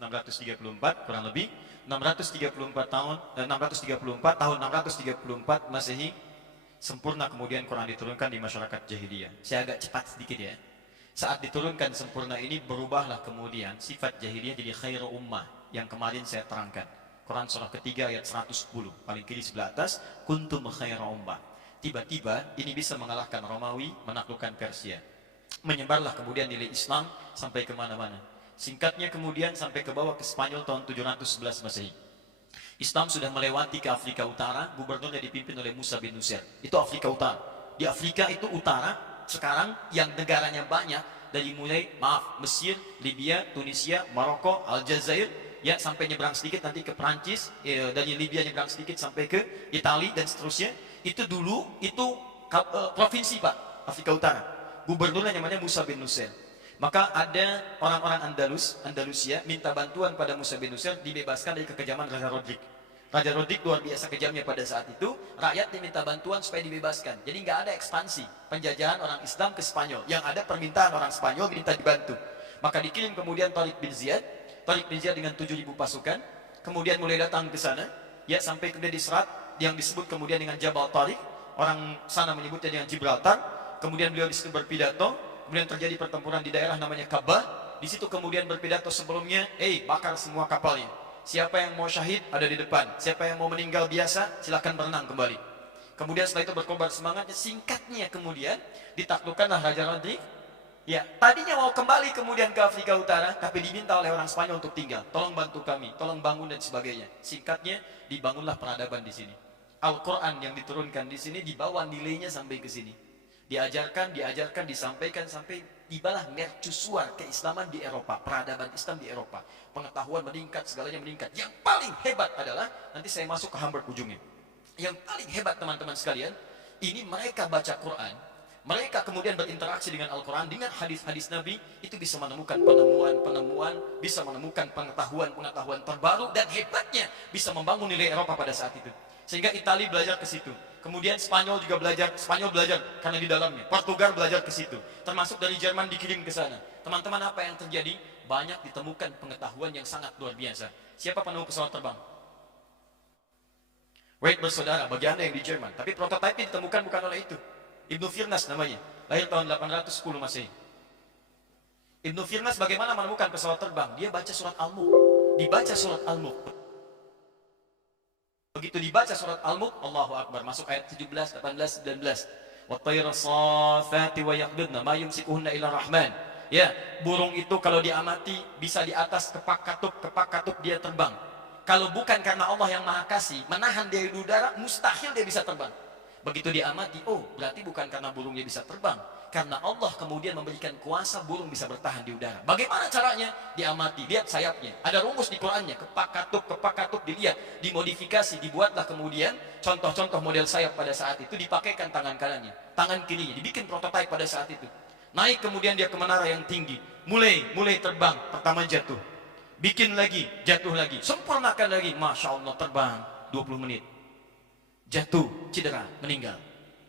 634 kurang lebih. 634 tahun 634 Masehi sempurna kemudian Quran diturunkan di masyarakat jahiliyah. Saya agak cepat sedikit ya. Saat diturunkan sempurna ini berubahlah kemudian sifat jahiliyah jadi khairu ummah yang kemarin saya terangkan. Quran surah ketiga ayat 110 paling kiri sebelah atas, kuntum khairu ummah. Tiba-tiba ini bisa mengalahkan Romawi, menaklukkan Persia. Menyebarlah kemudian nilai Islam sampai kemana-mana. Singkatnya kemudian sampai ke bawah ke Spanyol tahun 711 Masehi. Islam sudah melewati ke Afrika Utara, gubernurnya dipimpin oleh Musa bin Nusair. Itu Afrika Utara. Di Afrika itu utara, sekarang yang negaranya banyak, dari mulai, Mesir, Libya, Tunisia, Maroko, Aljazair, ya sampai nyebrang sedikit nanti ke Perancis, dari Libya nyebrang sedikit sampai ke Italia dan seterusnya. Itu dulu, itu provinsi Pak, Afrika Utara. Gubernurnya namanya Musa bin Nusair. Maka ada orang-orang Andalusia minta bantuan pada Musa bin Nusair dibebaskan dari kekejaman Raja Rodrik. Raja Rodrik luar biasa kejamnya pada saat itu. Rakyat diminta bantuan supaya dibebaskan. Jadi nggak ada ekspansi penjajahan orang Islam ke Spanyol. Yang ada permintaan orang Spanyol minta dibantu. Maka dikirim kemudian Tariq bin Ziyad. Tariq bin Ziyad dengan 7.000 pasukan. Kemudian mulai datang ke sana. Ya sampai kemudian diserat yang disebut kemudian dengan Jabal Tariq. Orang sana menyebutnya dengan Gibraltar. Kemudian beliau disitu berpidato. Kemudian terjadi pertempuran di daerah namanya Kabah. Di situ kemudian berpidato sebelumnya, bakar semua kapalnya. Siapa yang mau syahid ada di depan. Siapa yang mau meninggal biasa silakan berenang kembali. Kemudian setelah itu berkobar semangatnya. Singkatnya kemudian ditaklukkanlah Raja Rodrik. Ya, tadinya mau kembali kemudian ke Afrika Utara, tapi diminta oleh orang Spanyol untuk tinggal. Tolong bantu kami, tolong bangun dan sebagainya. Singkatnya dibangunlah peradaban di sini. Al-Quran yang diturunkan di sini dibawa nilainya sampai ke sini. Diajarkan, disampaikan sampai tibalah mercusuar keislaman di Eropa, peradaban Islam di Eropa. Pengetahuan meningkat, segalanya meningkat. Yang paling hebat adalah, nanti saya masuk ke Hamburg ujungnya. Yang paling hebat teman-teman sekalian, ini mereka baca Quran, mereka kemudian berinteraksi dengan Al-Quran, dengan hadis-hadis Nabi, itu bisa menemukan penemuan, bisa menemukan pengetahuan terbaru, dan hebatnya bisa membangun nilai Eropa pada saat itu. Sehingga Italia belajar ke situ. Kemudian Spanyol juga belajar, karena di dalamnya. Portugal belajar ke situ. Termasuk dari Jerman dikirim ke sana. Teman-teman, apa yang terjadi? Banyak ditemukan pengetahuan yang sangat luar biasa. Siapa penemu pesawat terbang? Wait bersaudara, bagi Anda yang di Jerman. Tapi prototipe ditemukan bukan oleh itu. Ibnu Firnas namanya. Lahir tahun 810 Masehi. Ibnu Firnas bagaimana menemukan pesawat terbang? Dia baca surat Al-Mulk. Dibaca surat Al-Mulk. Begitu dibaca surat Al-Mulk, Allahu Akbar, masuk ayat 17, 18, 19. Wat-tayra shafati wa yaqbidna ma yumsikuhunna illa rahman. Ya, burung itu kalau diamati bisa di atas kepak katup dia terbang. Kalau bukan karena Allah yang Maha Kasih menahan dia di udara, mustahil dia bisa terbang. Begitu diamati, berarti bukan karena burungnya bisa terbang, karena Allah kemudian memberikan kuasa burung bisa bertahan di udara. Bagaimana caranya? Diamati, lihat sayapnya. Ada rumus di Qurannya, kepak katup dilihat, dimodifikasi, dibuatlah kemudian contoh-contoh model sayap pada saat itu, dipakaikan tangan kanannya, tangan kirinya, dibikin prototipe pada saat itu. Naik kemudian dia ke menara yang tinggi, mulai terbang, pertama jatuh, bikin lagi, jatuh lagi, sempurnakan lagi, Masya Allah terbang 20 menit. Jatuh, cedera, meninggal.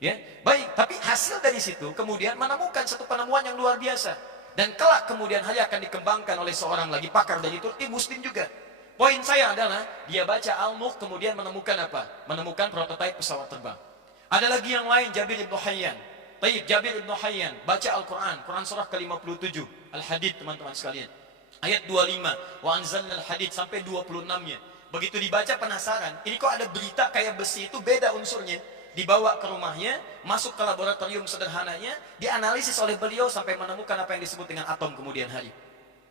Ya, baik. Tapi hasil dari situ kemudian menemukan satu penemuan yang luar biasa. Dan kelak kemudian hanya akan dikembangkan oleh seorang lagi pakar dari Turki, Muslim juga. Poin saya adalah dia baca Al-Mulk kemudian menemukan apa? Menemukan prototipe pesawat terbang. Ada lagi yang lain, Jabir ibn Hayyan. Taib, Jabir ibn Hayyan baca Al-Quran, Quran surah ke-57 Al-Hadid teman-teman sekalian, ayat 25, wa anzalna al-hadid sampai 26-nya. Begitu dibaca penasaran, ini kok ada berita kayak besi itu beda unsurnya. Dibawa ke rumahnya, masuk ke laboratorium sederhananya, dianalisis oleh beliau sampai menemukan apa yang disebut dengan atom kemudian hari.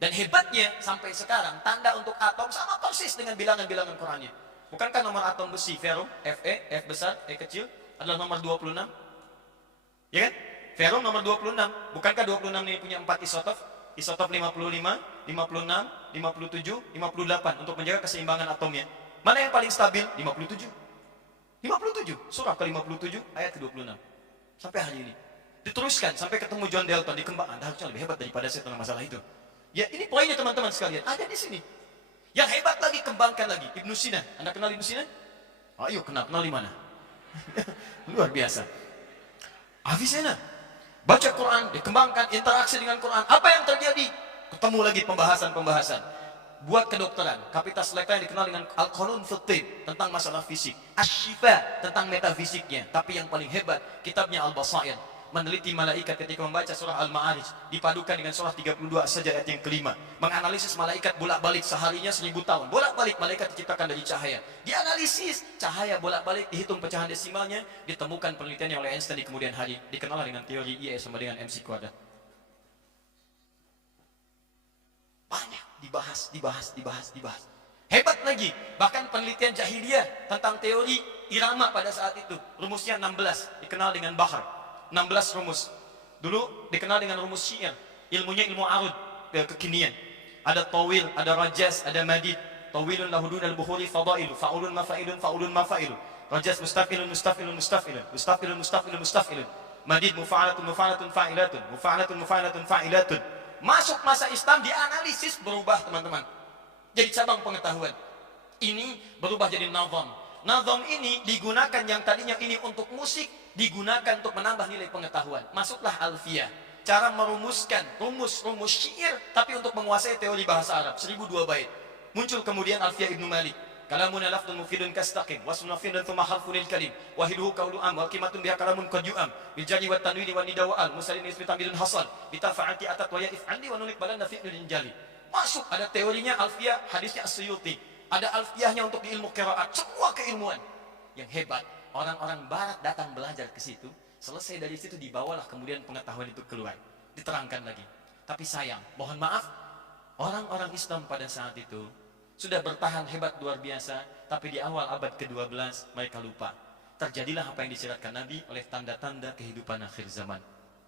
Dan hebatnya sampai sekarang tanda untuk atom sama persis dengan bilangan-bilangan Qurannya. Bukankah nomor atom besi ferum, Fe, F besar, E kecil adalah nomor 26? Ya kan? Ferum nomor 26. Bukankah 26 ini punya 4 isotop? Isotop 55, 56, 57, 58 untuk menjaga keseimbangan atomnya. Mana yang paling stabil? 57. 57, surah ke-57 ayat ke-26. Sampai hari ini. Diteruskan sampai ketemu John Dalton dikembangkan. Anda harusnya lebih hebat daripada saya tentang masalah itu. Ya, ini poinnya teman-teman sekalian. Ada di sini. Yang hebat lagi, kembangkan lagi. Ibnu Sina. Anda kenal Ibnu Sina? Ayo, kenal di mana? Luar biasa. Avicenna. Baca Quran, dikembangkan interaksi dengan Quran. Apa yang terjadi? Ketemu lagi pembahasan-pembahasan. Buat kedokteran, Kapital Selekta yang dikenal dengan Al-Qanun fi Tibb tentang masalah fisik, Asy-Syifa tentang metafisiknya. Tapi yang paling hebat, kitabnya Al-Basair, meneliti malaikat ketika membaca surah Al-Ma'arij, dipadukan dengan surah 32 saja ayat yang kelima, menganalisis malaikat bolak-balik seharinya 1000 tahun, bolak-balik malaikat diciptakan dari cahaya, dianalisis cahaya bolak-balik, dihitung pecahan desimalnya, ditemukan penelitiannya oleh Einstein di kemudian hari, dikenal dengan teori E sama dengan MC kuadrat. Banyak dibahas. Hebat lagi, bahkan penelitian jahiliyah tentang teori irama pada saat itu, rumusnya 16, dikenal dengan Bahar. 16 rumus. Dulu dikenal dengan rumus syair, ilmunya ilmu arud kekinian. Ada tawil, ada rajas, ada madid. Tawilun lahudun al-bukhuri fadailu, fa'ulun mafa'ilun. Rajas mustafilun. Madid mufa'alatun fa'ilatun. Masuk masa Islam, dianalisis, berubah teman-teman. Jadi cabang pengetahuan. Ini berubah jadi nazam. Nazam ini digunakan yang tadinya ini untuk musik, digunakan untuk menambah nilai pengetahuan. Masuklah alfiyah. Cara merumuskan rumus-rumus syair, tapi untuk menguasai teori bahasa Arab. 1002 bait. Muncul kemudian Alfiyah Ibnu Malik. Kalamun lafdun mufidun kastaqim wa sunafidun thumma harfun lil kalim wa hiduhu qawlu am wa qimatun biha kalamun qad yu'am bil jarri wat tanwini wan nida wa al musallin ismi tamidun hasal bitafa'ati atat wa ya'if andi wa nulik balanna fi'lun jali. Masuk ada teorinya alfiyah, hadisnya As-Suyuti. Ada alfiyahnya untuk di ilmu qiraat, semua keilmuan. Yang hebat, orang-orang barat datang belajar ke situ, selesai dari situ dibawalah kemudian pengetahuan itu keluar, diterangkan lagi. Tapi sayang, mohon maaf, orang-orang Islam pada saat itu sudah bertahan hebat luar biasa, tapi di awal abad ke-12 mereka lupa. Terjadilah apa yang disyaratkan Nabi oleh tanda-tanda kehidupan akhir zaman.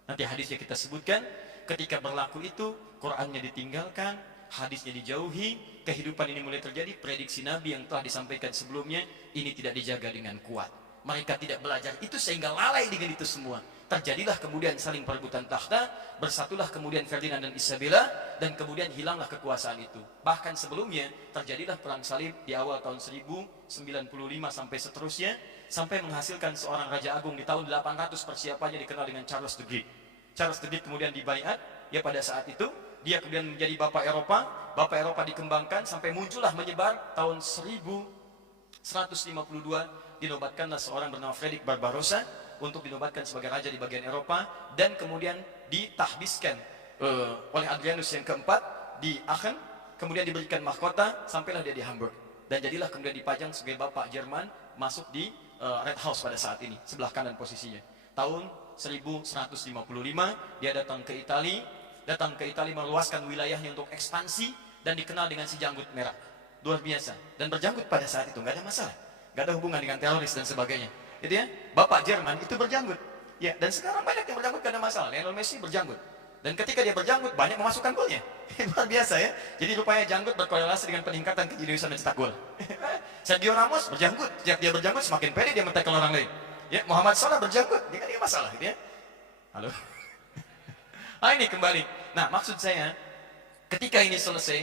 Nanti hadisnya kita sebutkan, ketika berlaku itu, Qur'annya ditinggalkan, hadisnya dijauhi, kehidupan ini mulai terjadi, prediksi Nabi yang telah disampaikan sebelumnya, ini tidak dijaga dengan kuat. Mereka tidak belajar itu sehingga lalai dengan itu semua. Terjadilah kemudian saling perebutan takhta, bersatulah kemudian Ferdinand dan Isabella, dan kemudian hilanglah kekuasaan itu. Bahkan sebelumnya terjadilah perang salib di awal tahun 1095 sampai seterusnya, sampai menghasilkan seorang raja agung di tahun 800 persiapannya dikenal dengan Charles the Great. Charles the Great kemudian dibaiat, ya pada saat itu dia kemudian menjadi Bapak Eropa. Bapak Eropa dikembangkan sampai muncullah menyebar tahun 1152, dinobatkanlah seorang bernama Frederick Barbarossa untuk dinobatkan sebagai raja di bagian Eropa, dan kemudian ditahbiskan oleh Adrianus yang keempat di Aachen, kemudian diberikan mahkota sampailah dia di Hamburg, dan jadilah kemudian dipajang sebagai Bapak Jerman, masuk di Red House pada saat ini, sebelah kanan posisinya. Tahun 1155 dia datang ke Italia meluaskan wilayahnya untuk ekspansi, dan dikenal dengan si janggut merah. Luar biasa, dan berjanggut pada saat itu nggak ada masalah, nggak ada hubungan dengan teroris dan sebagainya. Jadi ya, Bapak Jerman itu berjanggut. Ya, dan sekarang banyak yang berjanggut karena masalah. Lionel Messi berjanggut. Dan ketika dia berjanggut, banyak memasukkan golnya. Luar biasa ya. Jadi rupanya janggut berkorelasi dengan peningkatan kejeniusan mencetak gol. Sergio Ramos berjanggut. Sejak dia berjanggut, semakin pede dia men-tackle orang lain. Ya, Muhammad Salah berjanggut. Dia kan ada masalah gitu ya. Halo. Ini kembali. Nah, maksud saya, ketika ini selesai,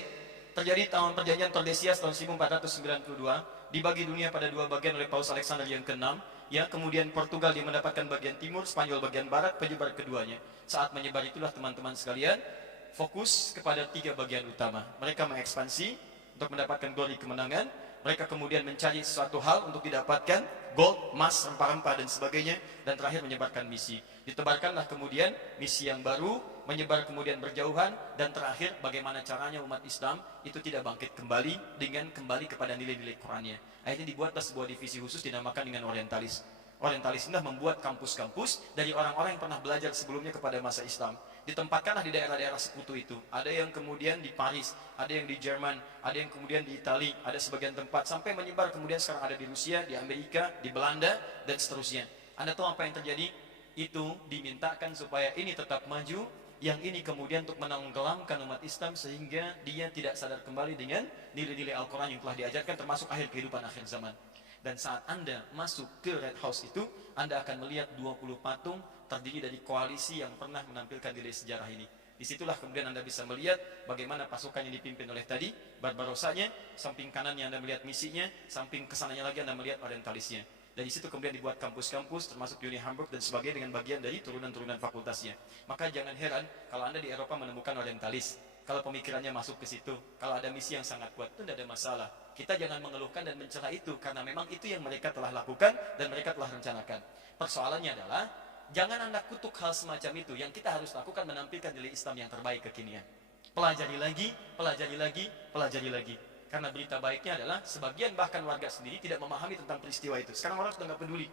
terjadi tahun perjanjian Tordesillas tahun 1492, dibagi dunia pada dua bagian oleh Paus Alexander yang ke-6. Ya, kemudian Portugal dia mendapatkan bagian timur, Spanyol bagian barat, penyebar keduanya. Saat menyebar itulah teman-teman sekalian, fokus kepada 3 bagian utama. Mereka mengekspansi untuk mendapatkan glory kemenangan, Mereka kemudian mencari sesuatu hal untuk didapatkan gold, emas, rempah-rempah dan sebagainya, dan terakhir menyebarkan misi. Ditebarkanlah kemudian misi yang baru, menyebar kemudian berjauhan, dan terakhir bagaimana caranya umat Islam itu tidak bangkit kembali dengan kembali kepada nilai-nilai Qurannya. Akhirnya dibuatlah sebuah divisi khusus dinamakan dengan orientalis. Orientalis ini membuat kampus-kampus dari orang-orang yang pernah belajar sebelumnya kepada masa Islam. Ditempatkanlah di daerah-daerah sekutu itu. Ada yang kemudian di Paris, ada yang di Jerman, ada yang kemudian di Italia, ada sebagian tempat sampai menyebar kemudian sekarang ada di Rusia, di Amerika, di Belanda dan seterusnya. Anda tahu apa yang terjadi? Itu dimintakan supaya ini tetap maju, yang ini kemudian untuk menenggelamkan umat Islam sehingga dia tidak sadar kembali dengan nilai-nilai Al-Quran yang telah diajarkan termasuk akhir kehidupan akhir zaman. Dan saat Anda masuk ke Red House itu, Anda akan melihat 20 patung terdiri dari koalisi yang pernah menampilkan nilai sejarah ini. Disitulah kemudian Anda bisa melihat bagaimana pasukan yang dipimpin oleh tadi, Barbarosanya, samping kanannya Anda melihat misinya, samping kesananya lagi Anda melihat orientalisnya. Dari situ kemudian dibuat kampus-kampus termasuk Uni Hamburg dan sebagainya dengan bagian dari turunan-turunan fakultasnya. Maka jangan heran kalau Anda di Eropa menemukan orientalis. Kalau pemikirannya masuk ke situ, kalau ada misi yang sangat kuat, itu tidak ada masalah. Kita jangan mengeluhkan dan mencela itu, karena memang itu yang mereka telah lakukan dan mereka telah rencanakan. Persoalannya adalah, jangan Anda kutuk hal semacam itu. Yang kita harus lakukan menampilkan nilai Islam yang terbaik kekinian. Pelajari lagi, pelajari lagi, pelajari lagi. Karena berita baiknya adalah, sebagian bahkan warga sendiri tidak memahami tentang peristiwa itu. Sekarang orang sudah nggak peduli.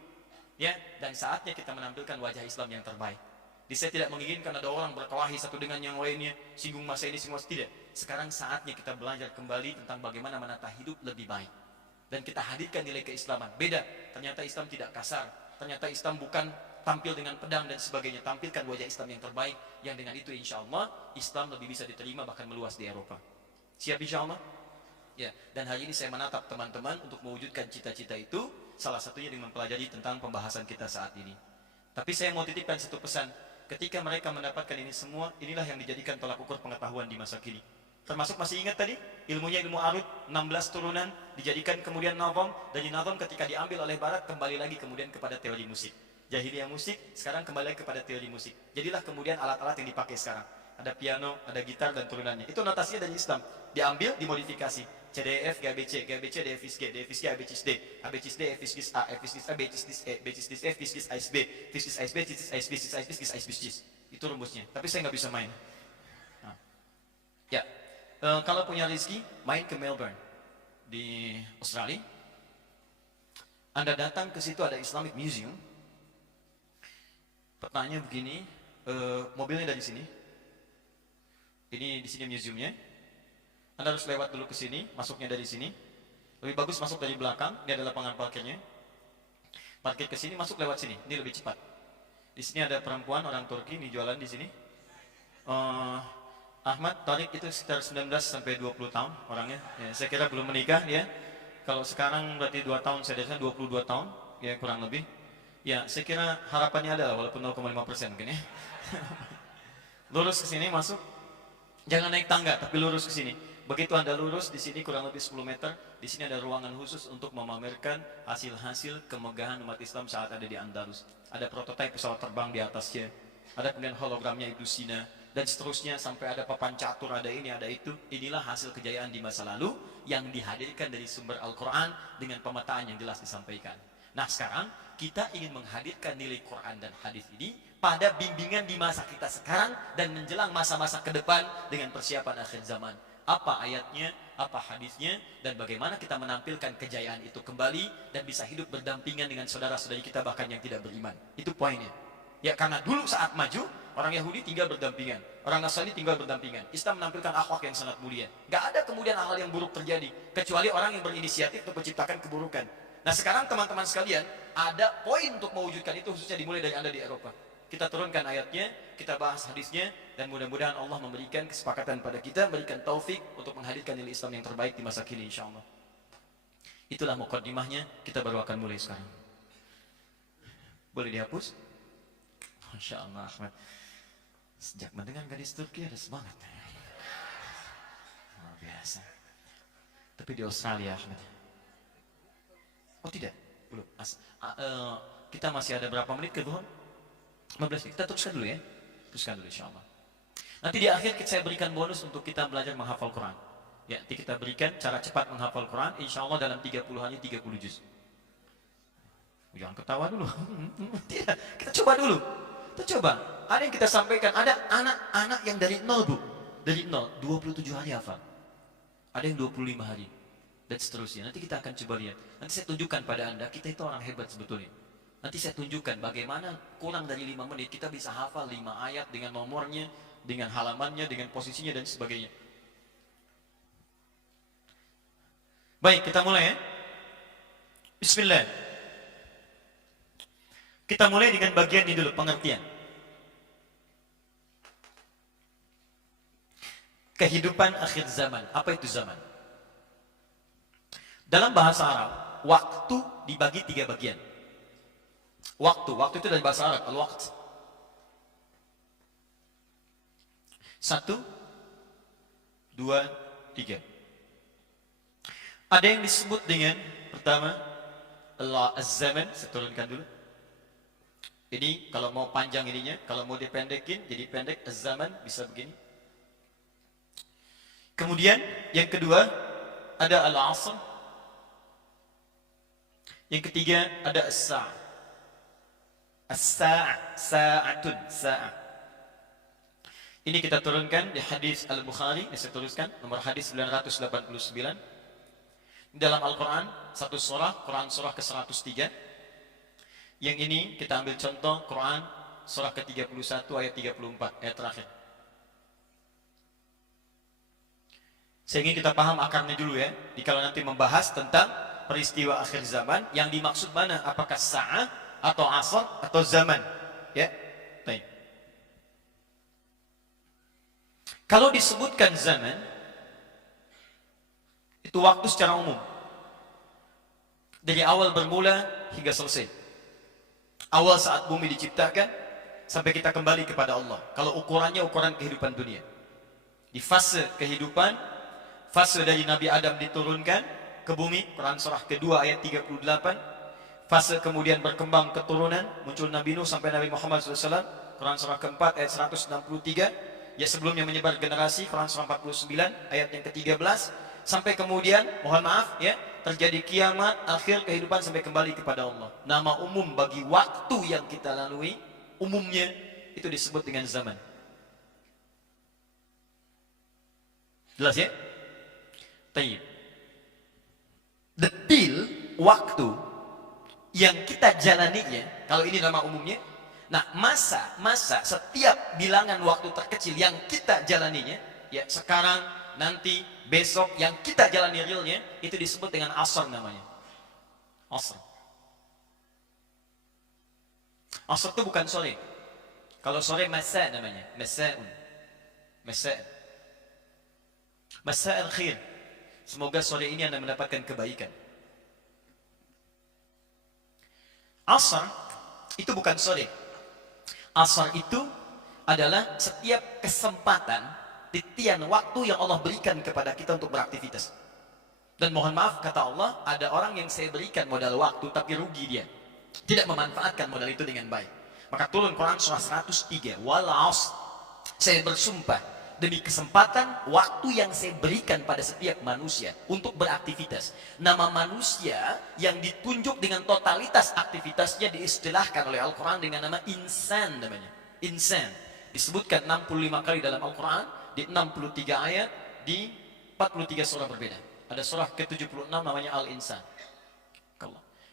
Ya, dan saatnya kita menampilkan wajah Islam yang terbaik. Saya tidak menginginkan ada orang berkelahi satu dengan yang lainnya, singgung masa ini, singgung masa tidak. Sekarang saatnya kita belajar kembali tentang bagaimana menata hidup lebih baik. Dan kita hadirkan nilai keislaman. Beda, ternyata Islam tidak kasar. Ternyata Islam bukan tampil dengan pedang dan sebagainya. Tampilkan wajah Islam yang terbaik, yang dengan itu insya Allah Islam lebih bisa diterima bahkan meluas di Eropa. Siap insya Allah? Ya, dan hari ini saya menatap teman-teman untuk mewujudkan cita-cita itu. Salah satunya dengan mempelajari tentang pembahasan kita saat ini. Tapi saya mau titipkan satu pesan. Ketika mereka mendapatkan ini semua, inilah yang dijadikan tolak ukur pengetahuan di masa kini. Termasuk masih ingat tadi, ilmunya ilmu arud, 16 turunan, dijadikan kemudian nazam, dan di nazam ketika diambil oleh barat, kembali lagi kemudian kepada teori musik. Jahiliyah musik, sekarang kembali lagi kepada teori musik. Jadilah kemudian alat-alat yang dipakai sekarang. Ada piano, ada gitar, dan turunannya. Itu notasinya dari Islam. Diambil, dimodifikasi. C, D, E, F, G, B, C, G, B, C, D, F, G, D, F, G, A, B, C, D, A, B, C, D, F, G, A, F, G, A, B, C, D, E, B, C, D, F, G, A, B, F, G, A, B, C, D, A, B, C, A, B, C, A, B, C, itu rumusnya. Tapi saya nggak bisa main. Nah. Ya, kalau punya rezeki, main ke Melbourne di Australia. Anda datang ke situ ada Islamic Museum. Pertanyaannya begini, mobilnya dari sini. Ini di sini museumnya. Anda harus lewat dulu ke sini, masuknya dari sini. Lebih bagus masuk dari belakang, ini ada lapangan parkirnya. Parkir ke sini, masuk lewat sini, ini lebih cepat. Di sini ada perempuan orang Turki, ini jualan di sini. Ahmad, Tariq itu sekitar 19 sampai 20 tahun orangnya. Ya, saya kira belum menikah dia. Kalau sekarang berarti 2 tahun, saya dasarnya 22 tahun, ya kurang lebih. Ya, saya kira harapannya ada walaupun 0,5% mungkin ya. Lurus ke sini masuk. Jangan naik tangga, tapi lurus ke sini. Begitu Anda lurus, di sini kurang lebih 10 meter, di sini ada ruangan khusus untuk memamerkan hasil-hasil kemegahan umat Islam saat ada di Andalus. Ada prototipe pesawat terbang di atasnya, ada kemudian hologramnya Ibnu Sina, dan seterusnya sampai ada papan catur, ada ini, ada itu. Inilah hasil kejayaan di masa lalu yang dihadirkan dari sumber Al-Quran dengan pemetaan yang jelas disampaikan. Nah sekarang kita ingin menghadirkan nilai Quran dan hadis ini pada bimbingan di masa kita sekarang dan menjelang masa-masa ke depan dengan persiapan akhir zaman. Apa ayatnya, apa hadisnya, dan bagaimana kita menampilkan kejayaan itu kembali dan bisa hidup berdampingan dengan saudara-saudari kita bahkan yang tidak beriman. Itu poinnya. Ya karena dulu saat maju, orang Yahudi tinggal berdampingan, orang Nasrani tinggal berdampingan. Islam menampilkan akhlak yang sangat mulia. Gak ada kemudian hal yang buruk terjadi, kecuali orang yang berinisiatif untuk menciptakan keburukan. Nah sekarang teman-teman sekalian, ada poin untuk mewujudkan itu khususnya dimulai dari Anda di Eropa. Kita turunkan ayatnya, kita bahas hadisnya, dan mudah-mudahan Allah memberikan kesepakatan pada kita, memberikan taufik untuk menghadirkan nilai Islam yang terbaik di masa kini insyaAllah. Itulah mukaddimahnya, kita baru akan mulai sekarang. Boleh dihapus? Masya Allah Ahmad. Sejak mendengar gadis Turki ada semangat. Luar biasa. Tapi di Australia Ahmad. Oh tidak, belum. Kita masih ada berapa menit ke Tuhan? 15 menit. Kita teruskan dulu ya. Teruskan dulu insya Allah. Nanti di akhir saya berikan bonus untuk kita belajar menghafal Quran. Ya, nanti kita berikan cara cepat menghafal Quran, insya Allah dalam 30 hari 30 juz. Jangan ketawa dulu. Tidak, kita coba dulu. Kita coba. Ada yang kita sampaikan, ada anak-anak yang dari nol, Bu. Dari nol, 27 hari hafal. Ada yang 25 hari. Dan seterusnya. Nanti kita akan coba lihat. Nanti saya tunjukkan pada Anda, kita itu orang hebat sebetulnya. Nanti saya tunjukkan bagaimana kurang dari 5 menit kita bisa hafal 5 ayat dengan nomornya, dengan halamannya, dengan posisinya dan sebagainya. Baik, kita mulai ya. Bismillah. Kita mulai dengan bagian ini dulu, pengertian. Kehidupan akhir zaman. Apa itu zaman? Dalam bahasa Arab, waktu dibagi 3 bagian. Waktu itu dari bahasa Arab, al-waqt. 1, 2, 3. Ada yang disebut dengan pertama az-zaman, saya turunkan dulu. Ini kalau mau panjang ininya, kalau mau dipendekin jadi pendek, az-zaman bisa begini. Kemudian yang kedua ada al-asr. Yang ketiga ada as-sa'ah. As-sa'ah, sa'atun, sa'ah. Ini kita turunkan di hadis Al-Bukhari, ini saya tuliskan nomor hadis 989. Dalam Al-Quran, satu surah, Quran surah ke-103. Yang ini kita ambil contoh Quran surah ke-31 ayat 34, ayat terakhir. Saya ingin kita paham akarnya dulu ya. Jadi kalau nanti membahas tentang peristiwa akhir zaman, yang dimaksud mana? Apakah sa'ah atau asr atau zaman? Ya. Baik. Kalau disebutkan zaman, itu waktu secara umum. Dari awal bermula hingga selesai. Awal saat bumi diciptakan sampai kita kembali kepada Allah. Kalau ukurannya ukuran kehidupan dunia. Di fase kehidupan, fase dari Nabi Adam diturunkan ke bumi, Quran surah kedua ayat 38. Fase kemudian berkembang keturunan, muncul Nabi Nuh sampai Nabi Muhammad SAW, Quran surah keempat ayat 163. Ya sebelumnya menyebar generasi, Quran surah 49 ayat yang ke-13. Sampai kemudian, mohon maaf ya, terjadi kiamat, akhir kehidupan sampai kembali kepada Allah. Nama umum bagi waktu yang kita lalui, umumnya itu disebut dengan zaman. Jelas ya? Tayyib. Detil waktu yang kita jalaninya, kalau ini nama umumnya, nah masa setiap bilangan waktu terkecil yang kita jalaninya, ya sekarang, nanti, besok, yang kita jalani realnya, itu disebut dengan asr namanya. Asr. Asr itu bukan sore. Kalau sore masa namanya, masa'un. Masa'. Masa'al khair. Semoga sore ini Anda mendapatkan kebaikan. Asar itu bukan sore. Asar itu adalah setiap kesempatan, titian waktu yang Allah berikan kepada kita untuk beraktivitas. Dan mohon maaf, kata Allah, ada orang yang saya berikan modal waktu tapi rugi dia. Tidak memanfaatkan modal itu dengan baik. Maka turun Quran surah 103. Wal asr. Saya bersumpah demi kesempatan waktu yang saya berikan pada setiap manusia untuk beraktivitas. Nama manusia yang ditunjuk dengan totalitas aktivitasnya diistilahkan oleh Al-Quran dengan nama insan namanya. Insan. Disebutkan 65 kali dalam Al-Quran, di 63 ayat, di 43 surah berbeda. Ada surah ke-76 namanya Al-Insan.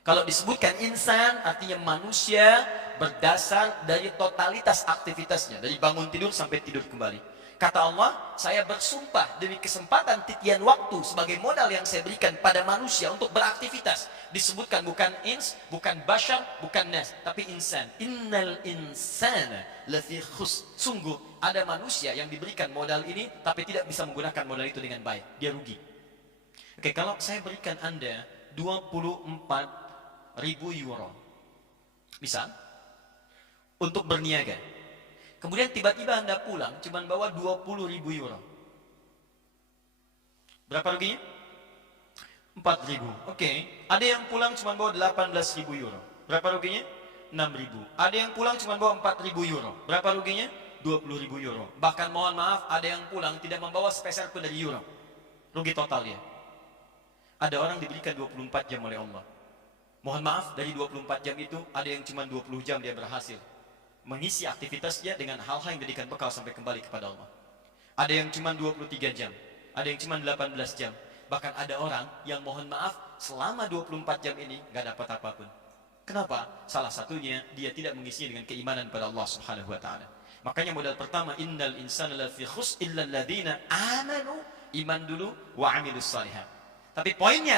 Kalau disebutkan insan artinya manusia berdasar dari totalitas aktivitasnya. Dari bangun tidur sampai tidur kembali. Kata Allah, saya bersumpah demi kesempatan titian waktu sebagai modal yang saya berikan pada manusia untuk beraktivitas. Disebutkan bukan ins, bukan bashar, bukan nas, tapi insan. Innal insana lafi khus. Sungguh ada manusia yang diberikan modal ini tapi tidak bisa menggunakan modal itu dengan baik. Dia rugi. Oke, kalau saya berikan Anda 24.000 euro. Misal, untuk berniaga. Kemudian tiba-tiba Anda pulang cuma bawa 20.000 euro. Berapa ruginya? 4.000. Oke. Ada yang pulang cuma bawa 18.000 euro. Berapa ruginya? 6.000. Ada yang pulang cuma bawa 4.000 euro. Berapa ruginya? 20.000 euro. Bahkan mohon maaf, ada yang pulang tidak membawa sepeser pun dari euro. rugi total dia. Ada orang diberikan 24 jam oleh Allah. Mohon maaf, dari 24 jam itu ada yang cuma 20 jam dia berhasil mengisi aktivitasnya dengan hal-hal yang menjadikan bekal sampai kembali kepada Allah. Ada yang cuma 23 jam, ada yang cuma 18 jam. Bahkan ada orang yang mohon maaf selama 24 jam ini gak dapat apapun. Kenapa? Salah satunya dia tidak mengisinya dengan keimanan pada Allah Subhanahu wa taala. Makanya modal pertama, innal insana lafi khus illa alladziina amanu, iman dulu wa amilus shalihat. Tapi poinnya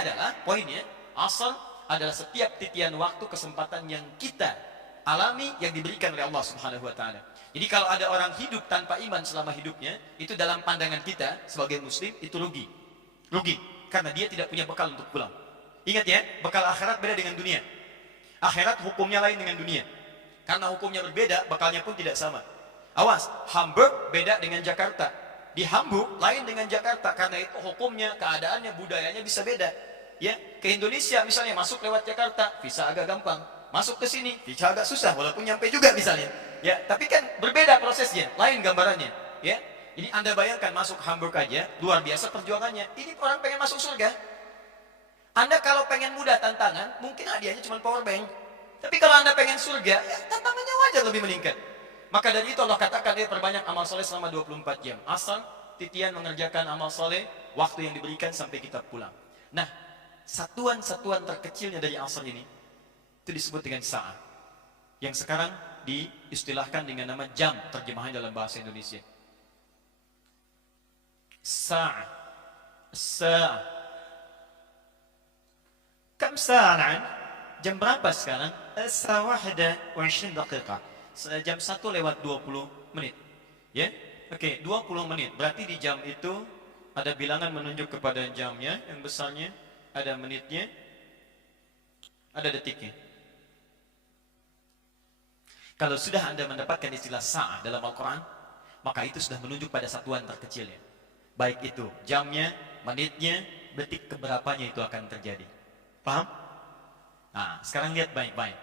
asal adalah setiap titian waktu kesempatan yang kita alami yang diberikan oleh Allah Subhanahu wa taala. Jadi kalau ada orang hidup tanpa iman selama hidupnya, itu dalam pandangan kita sebagai muslim itu rugi. Rugi karena dia tidak punya bekal untuk pulang. Ingat ya, bekal akhirat beda dengan dunia. Akhirat hukumnya lain dengan dunia. Karena hukumnya berbeda, bekalnya pun tidak sama. Awas, Hamburg beda dengan Jakarta. Di Hamburg lain dengan Jakarta karena itu hukumnya, keadaannya, budayanya bisa beda. Ya, ke Indonesia misalnya masuk lewat Jakarta, visa agak gampang. Masuk ke sini, visa agak susah walaupun nyampe juga misalnya. Ya, tapi kan berbeda prosesnya, lain gambarannya, ya. Ini Anda bayangkan masuk Hamburg aja, luar biasa perjuangannya. Ini orang pengen masuk surga. Anda kalau pengen mudah tantangan, mungkin hadiahnya cuma power bank. Tapi kalau Anda pengen surga, ya tantangannya wajar lebih meningkat. Maka dari itu Allah katakan dia perbanyak amal soleh selama 24 jam. Asal titian mengerjakan amal soleh, waktu yang diberikan sampai kita pulang. Nah, satuan-satuan terkecilnya dari asar ini, itu disebut dengan sa'ah. Yang sekarang diistilahkan dengan nama jam, terjemahannya dalam bahasa Indonesia. Sa'ah. Sa'ah. Kam sa'an? Jam berapa sekarang? Sa'wahda wa 20 daqiqah. Jam 1 lewat 20 menit. Ya? Oke, 20 menit. Berarti di jam itu ada bilangan menunjuk kepada jamnya, yang besarnya, ada menitnya, ada detiknya. Kalau sudah Anda mendapatkan istilah sa'ah dalam Al-Quran, maka itu sudah menunjuk pada satuan terkecilnya. Baik itu jamnya, menitnya, detik keberapanya itu akan terjadi. Paham? Nah, sekarang lihat baik-baik.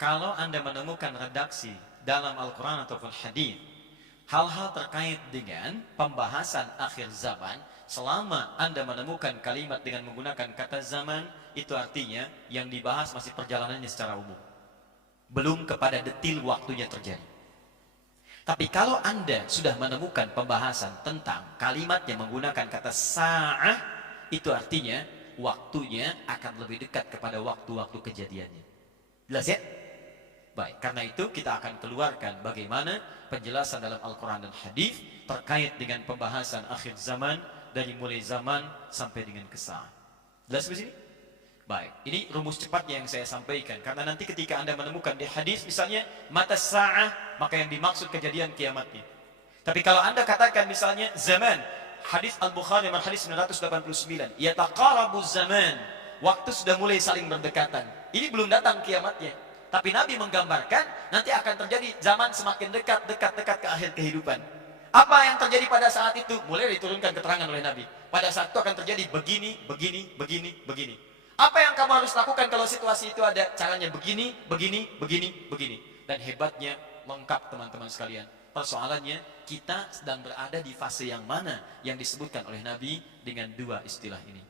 Kalau Anda menemukan redaksi dalam Al-Quran ataupun hadis, hal-hal terkait dengan pembahasan akhir zaman, selama Anda menemukan kalimat dengan menggunakan kata zaman, itu artinya yang dibahas masih perjalanannya secara umum, belum kepada detil waktunya terjadi. Tapi kalau Anda sudah menemukan pembahasan tentang kalimat yang menggunakan kata sa'ah, itu artinya waktunya akan lebih dekat kepada waktu-waktu kejadiannya. Jelas ya? Baik, karena itu kita akan keluarkan bagaimana penjelasan dalam Al-Quran dan hadis terkait dengan pembahasan akhir zaman, dari mulai zaman sampai dengan kesah. Jelas di sini? Baik, ini rumus cepatnya yang saya sampaikan. Karena nanti ketika Anda menemukan di hadis misalnya mata sa'ah, maka yang dimaksud kejadian kiamatnya. Tapi kalau Anda katakan misalnya zaman, hadis Al-Bukhari nomor hadis 989, yataqarabu zaman, waktu sudah mulai saling berdekatan. Ini belum datang kiamatnya. Tapi Nabi menggambarkan nanti akan terjadi zaman semakin dekat ke akhir kehidupan. Apa yang terjadi pada saat itu? Mulai diturunkan keterangan oleh Nabi. Pada saat itu akan terjadi begini. Apa yang kamu harus lakukan kalau situasi itu ada? Caranya begini. Dan hebatnya lengkap teman-teman sekalian. Persoalannya kita sedang berada di fase yang mana yang disebutkan oleh Nabi dengan dua istilah ini.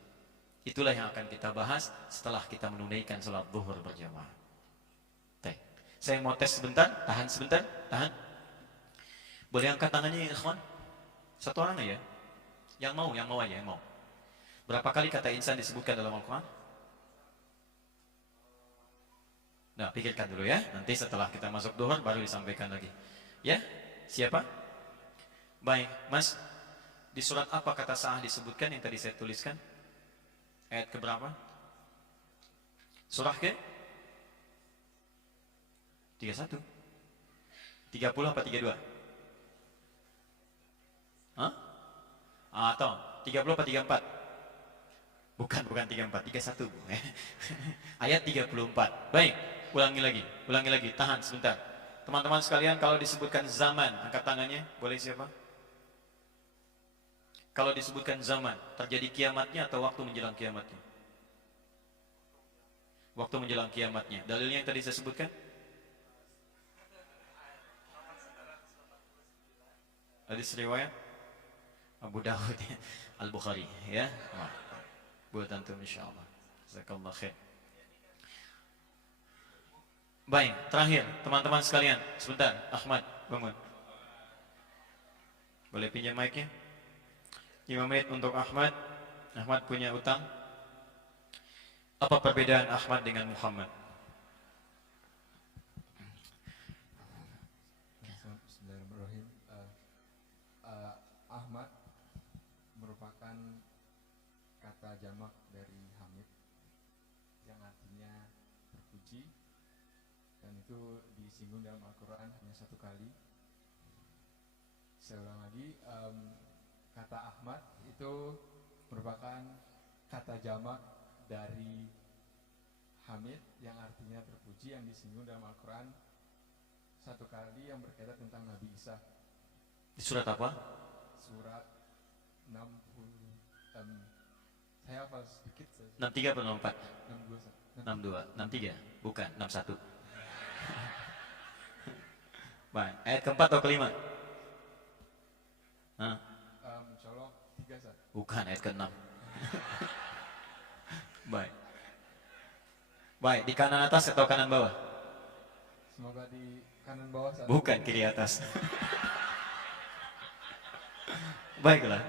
Itulah yang akan kita bahas setelah kita menunaikan sholat zuhur berjamaah. Saya mau tes sebentar, tahan sebentar, tahan. Boleh angkat tangannya ya ikhwan? Satu orang aja. Yang mau aja, yang mau. Berapa kali kata insan disebutkan dalam Al-Quran? Nah, pikirkan dulu ya. Nanti setelah kita masuk duhur baru disampaikan lagi. Ya, siapa? Baik, Mas. Di surat apa kata sa'ah disebutkan yang tadi saya tuliskan? Ayat keberapa? Surah ke? 31. 30 apa 32? Hah? Atau 30 apa 34? Bukan 34, 31. Ayat 34. Baik, ulangi lagi, tahan sebentar. Teman-teman sekalian, kalau disebutkan zaman, angkat tangannya, boleh siapa? Kalau disebutkan zaman, terjadi kiamatnya atau waktu menjelang kiamatnya? Waktu menjelang kiamatnya. Dalilnya yang tadi saya sebutkan? Hadis riwayat Abu Dawud ya. Al-Bukhari ya. Wah, buat antum insyaallah. Jazakallah khair. Baik, terakhir teman-teman sekalian, sebentar, Ahmad bangun. Boleh pinjam mic-nya? 5 menit untuk Ahmad. Ahmad punya utang. Apa perbedaan Ahmad dengan Muhammad? Bismillahirrahmanirrahim. Ahmad merupakan kata jamak dari Hamid yang artinya terpuji, dan itu disinggung dalam Al-Quran hanya 1 kali. Saya ulang lagi, kata Ahmad itu merupakan kata jamak dari Hamid yang artinya terpuji, yang disinggung dalam Al-Quran 1 kali, yang berkaitan tentang Nabi Isa. Di surat apa? Surat 60, saya hafal sedikit saja. 63 atau 64? 62. 62, 63, bukan 61. Baik, ayat keempat atau kelima? Hah? Insya Allah 3 saat. Bukan, ayat ke-6. Baik. Baik, di kanan atas atau kanan bawah? Semoga di kanan bawah saat. Bukan, kiri atas. Baiklah.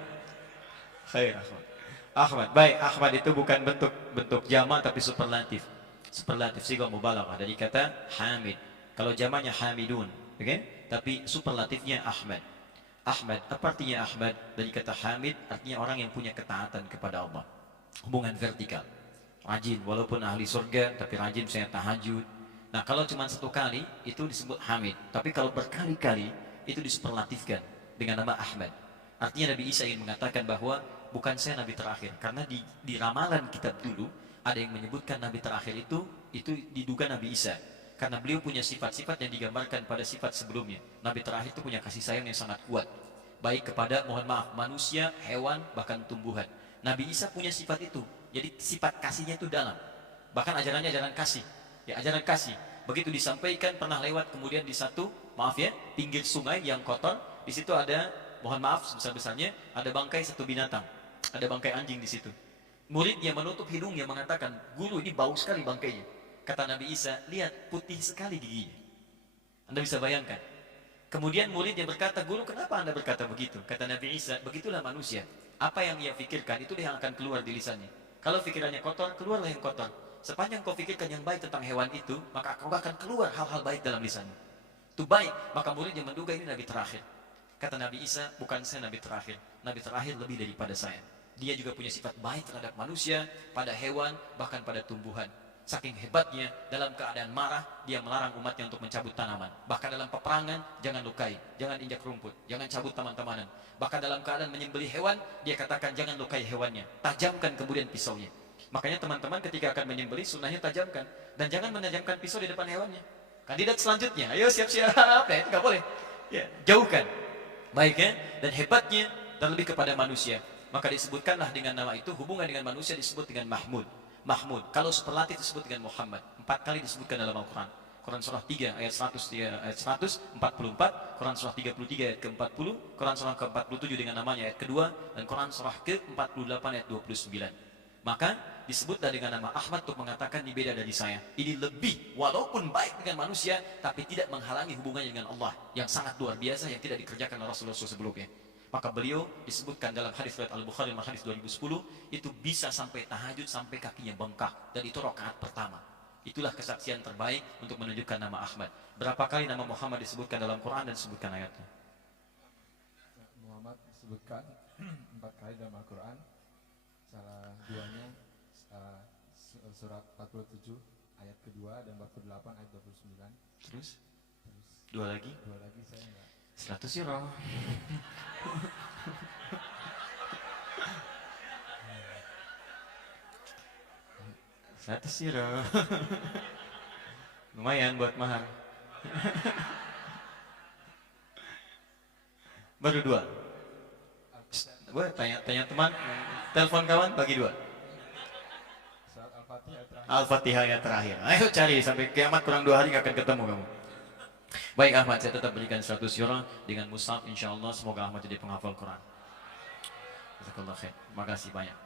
Khair Ahmad. Ahmad, baik, Ahmad itu bukan bentuk jamak tapi superlatif. Superlatif sigha mubalaghah dari kata Hamid. Kalau jamaknya Hamidun, oke? Okay? Tapi superlatifnya Ahmad. Ahmad, apa artinya Ahmad? Dari kata Hamid artinya orang yang punya ketaatan kepada Allah. Hubungan vertikal. Rajin, walaupun ahli surga tapi rajin misalnya tahajud. Nah, kalau cuma 1 kali itu disebut Hamid. Tapi kalau berkali-kali itu disuperlatifkan dengan nama Ahmad. Artinya Nabi Isa ingin mengatakan bahwa bukan saya Nabi terakhir. Karena di ramalan kitab dulu ada yang menyebutkan Nabi terakhir itu diduga Nabi Isa. Karena beliau punya sifat-sifat yang digambarkan pada sifat sebelumnya. Nabi terakhir itu punya kasih sayang yang sangat kuat. Baik kepada, mohon maaf, manusia, hewan, bahkan tumbuhan. Nabi Isa punya sifat itu. Jadi sifat kasihnya itu dalam. Bahkan ajarannya ajaran kasih. Ya, ajaran kasih. Begitu disampaikan pernah lewat kemudian di satu, maaf ya, pinggir sungai yang kotor. Di situ ada, mohon maaf sebesar-besarnya, ada bangkai satu binatang. Ada bangkai anjing di situ. Muridnya menutup hidungnya mengatakan, guru ini bau sekali bangkainya. Kata Nabi Isa, lihat putih sekali giginya. Anda bisa bayangkan. Kemudian muridnya berkata, guru kenapa Anda berkata begitu? Kata Nabi Isa, begitulah manusia. Apa yang ia pikirkan, itu yang akan keluar di lisannya. Kalau pikirannya kotor, keluarlah yang kotor. Sepanjang kau pikirkan yang baik tentang hewan itu, maka kau akan keluar hal-hal baik dalam lisannya. Itu baik, maka muridnya menduga ini Nabi terakhir. Kata Nabi Isa, bukan saya Nabi terakhir. Nabi terakhir lebih daripada saya. Dia juga punya sifat baik terhadap manusia, pada hewan, bahkan pada tumbuhan. Saking hebatnya, dalam keadaan marah, dia melarang umatnya untuk mencabut tanaman. Bahkan dalam peperangan, jangan lukai, jangan injak rumput, jangan cabut taman-tamanan. Bahkan dalam keadaan menyembelih hewan, dia katakan jangan lukai hewannya, tajamkan kemudian pisaunya. Makanya teman-teman ketika akan menyembelih, sunnahnya tajamkan. Dan jangan menajamkan pisau di depan hewannya. Kandidat selanjutnya, ayo siap-siap, ya, itu nggak boleh. Ya, jauhkan. Baik ya, dan hebatnya terlebih kepada manusia. Maka disebutkanlah dengan nama itu, hubungan dengan manusia disebut dengan Mahmud. Mahmud, kalau superlatif disebut dengan Muhammad. 4 kali disebutkan dalam Al-Quran. Quran surah 3 ayat 144, Quran surah 33 ayat ke-40, Quran surah ke-47 dengan namanya ayat kedua, dan Quran surah ke-48 ayat 29. Maka disebutlah dengan nama Ahmad untuk mengatakan ini beda dari saya. Ini lebih, walaupun baik dengan manusia, tapi tidak menghalangi hubungannya dengan Allah yang sangat luar biasa yang tidak dikerjakan oleh Rasulullah sebelumnya. Maka beliau disebutkan dalam hadis riwayat Al-Bukhari nomor hadis 2010 itu bisa sampai tahajud sampai kakinya bengkak, dan itu rakaat pertama. Itulah kesaksian terbaik untuk menunjukkan nama Ahmad. Berapa kali nama Muhammad disebutkan dalam Quran dan disebutkan ayatnya? Muhammad disebutkan 4 kali dalam Al-Quran. Salah duanya surat 47 ayat kedua dan 48 ayat 29. Terus? Dua lagi saya enggak. 100 euro. Lumayan buat mahar. Baru 2. Boleh tanya teman, telepon kawan bagi 2. Surat Al-Fatihah terakhir. Al-Fatihah yang terakhir. Ayo cari sampai kiamat kurang 2 hari gak akan ketemu kamu. Baik Ahmad, saya tetap berikan 100 euro dengan mushaf, insyaallah semoga Ahmad jadi penghafal Quran. Jazakallah khair. Makasih banyak.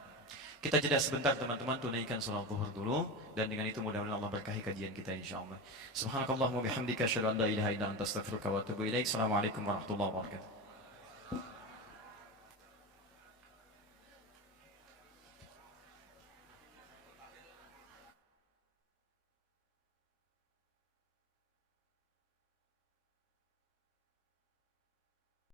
Kita jeda sebentar teman-teman, tunaikan salat zuhur dulu, dan dengan itu mudah-mudahan Allah berkahi kajian kita insyaallah. Subhanakallahumma bihamdika asyhadu an la ilaha illa anta astaghfiruka wa atubu ilaik. Assalamualaikum warahmatullahi wabarakatuh.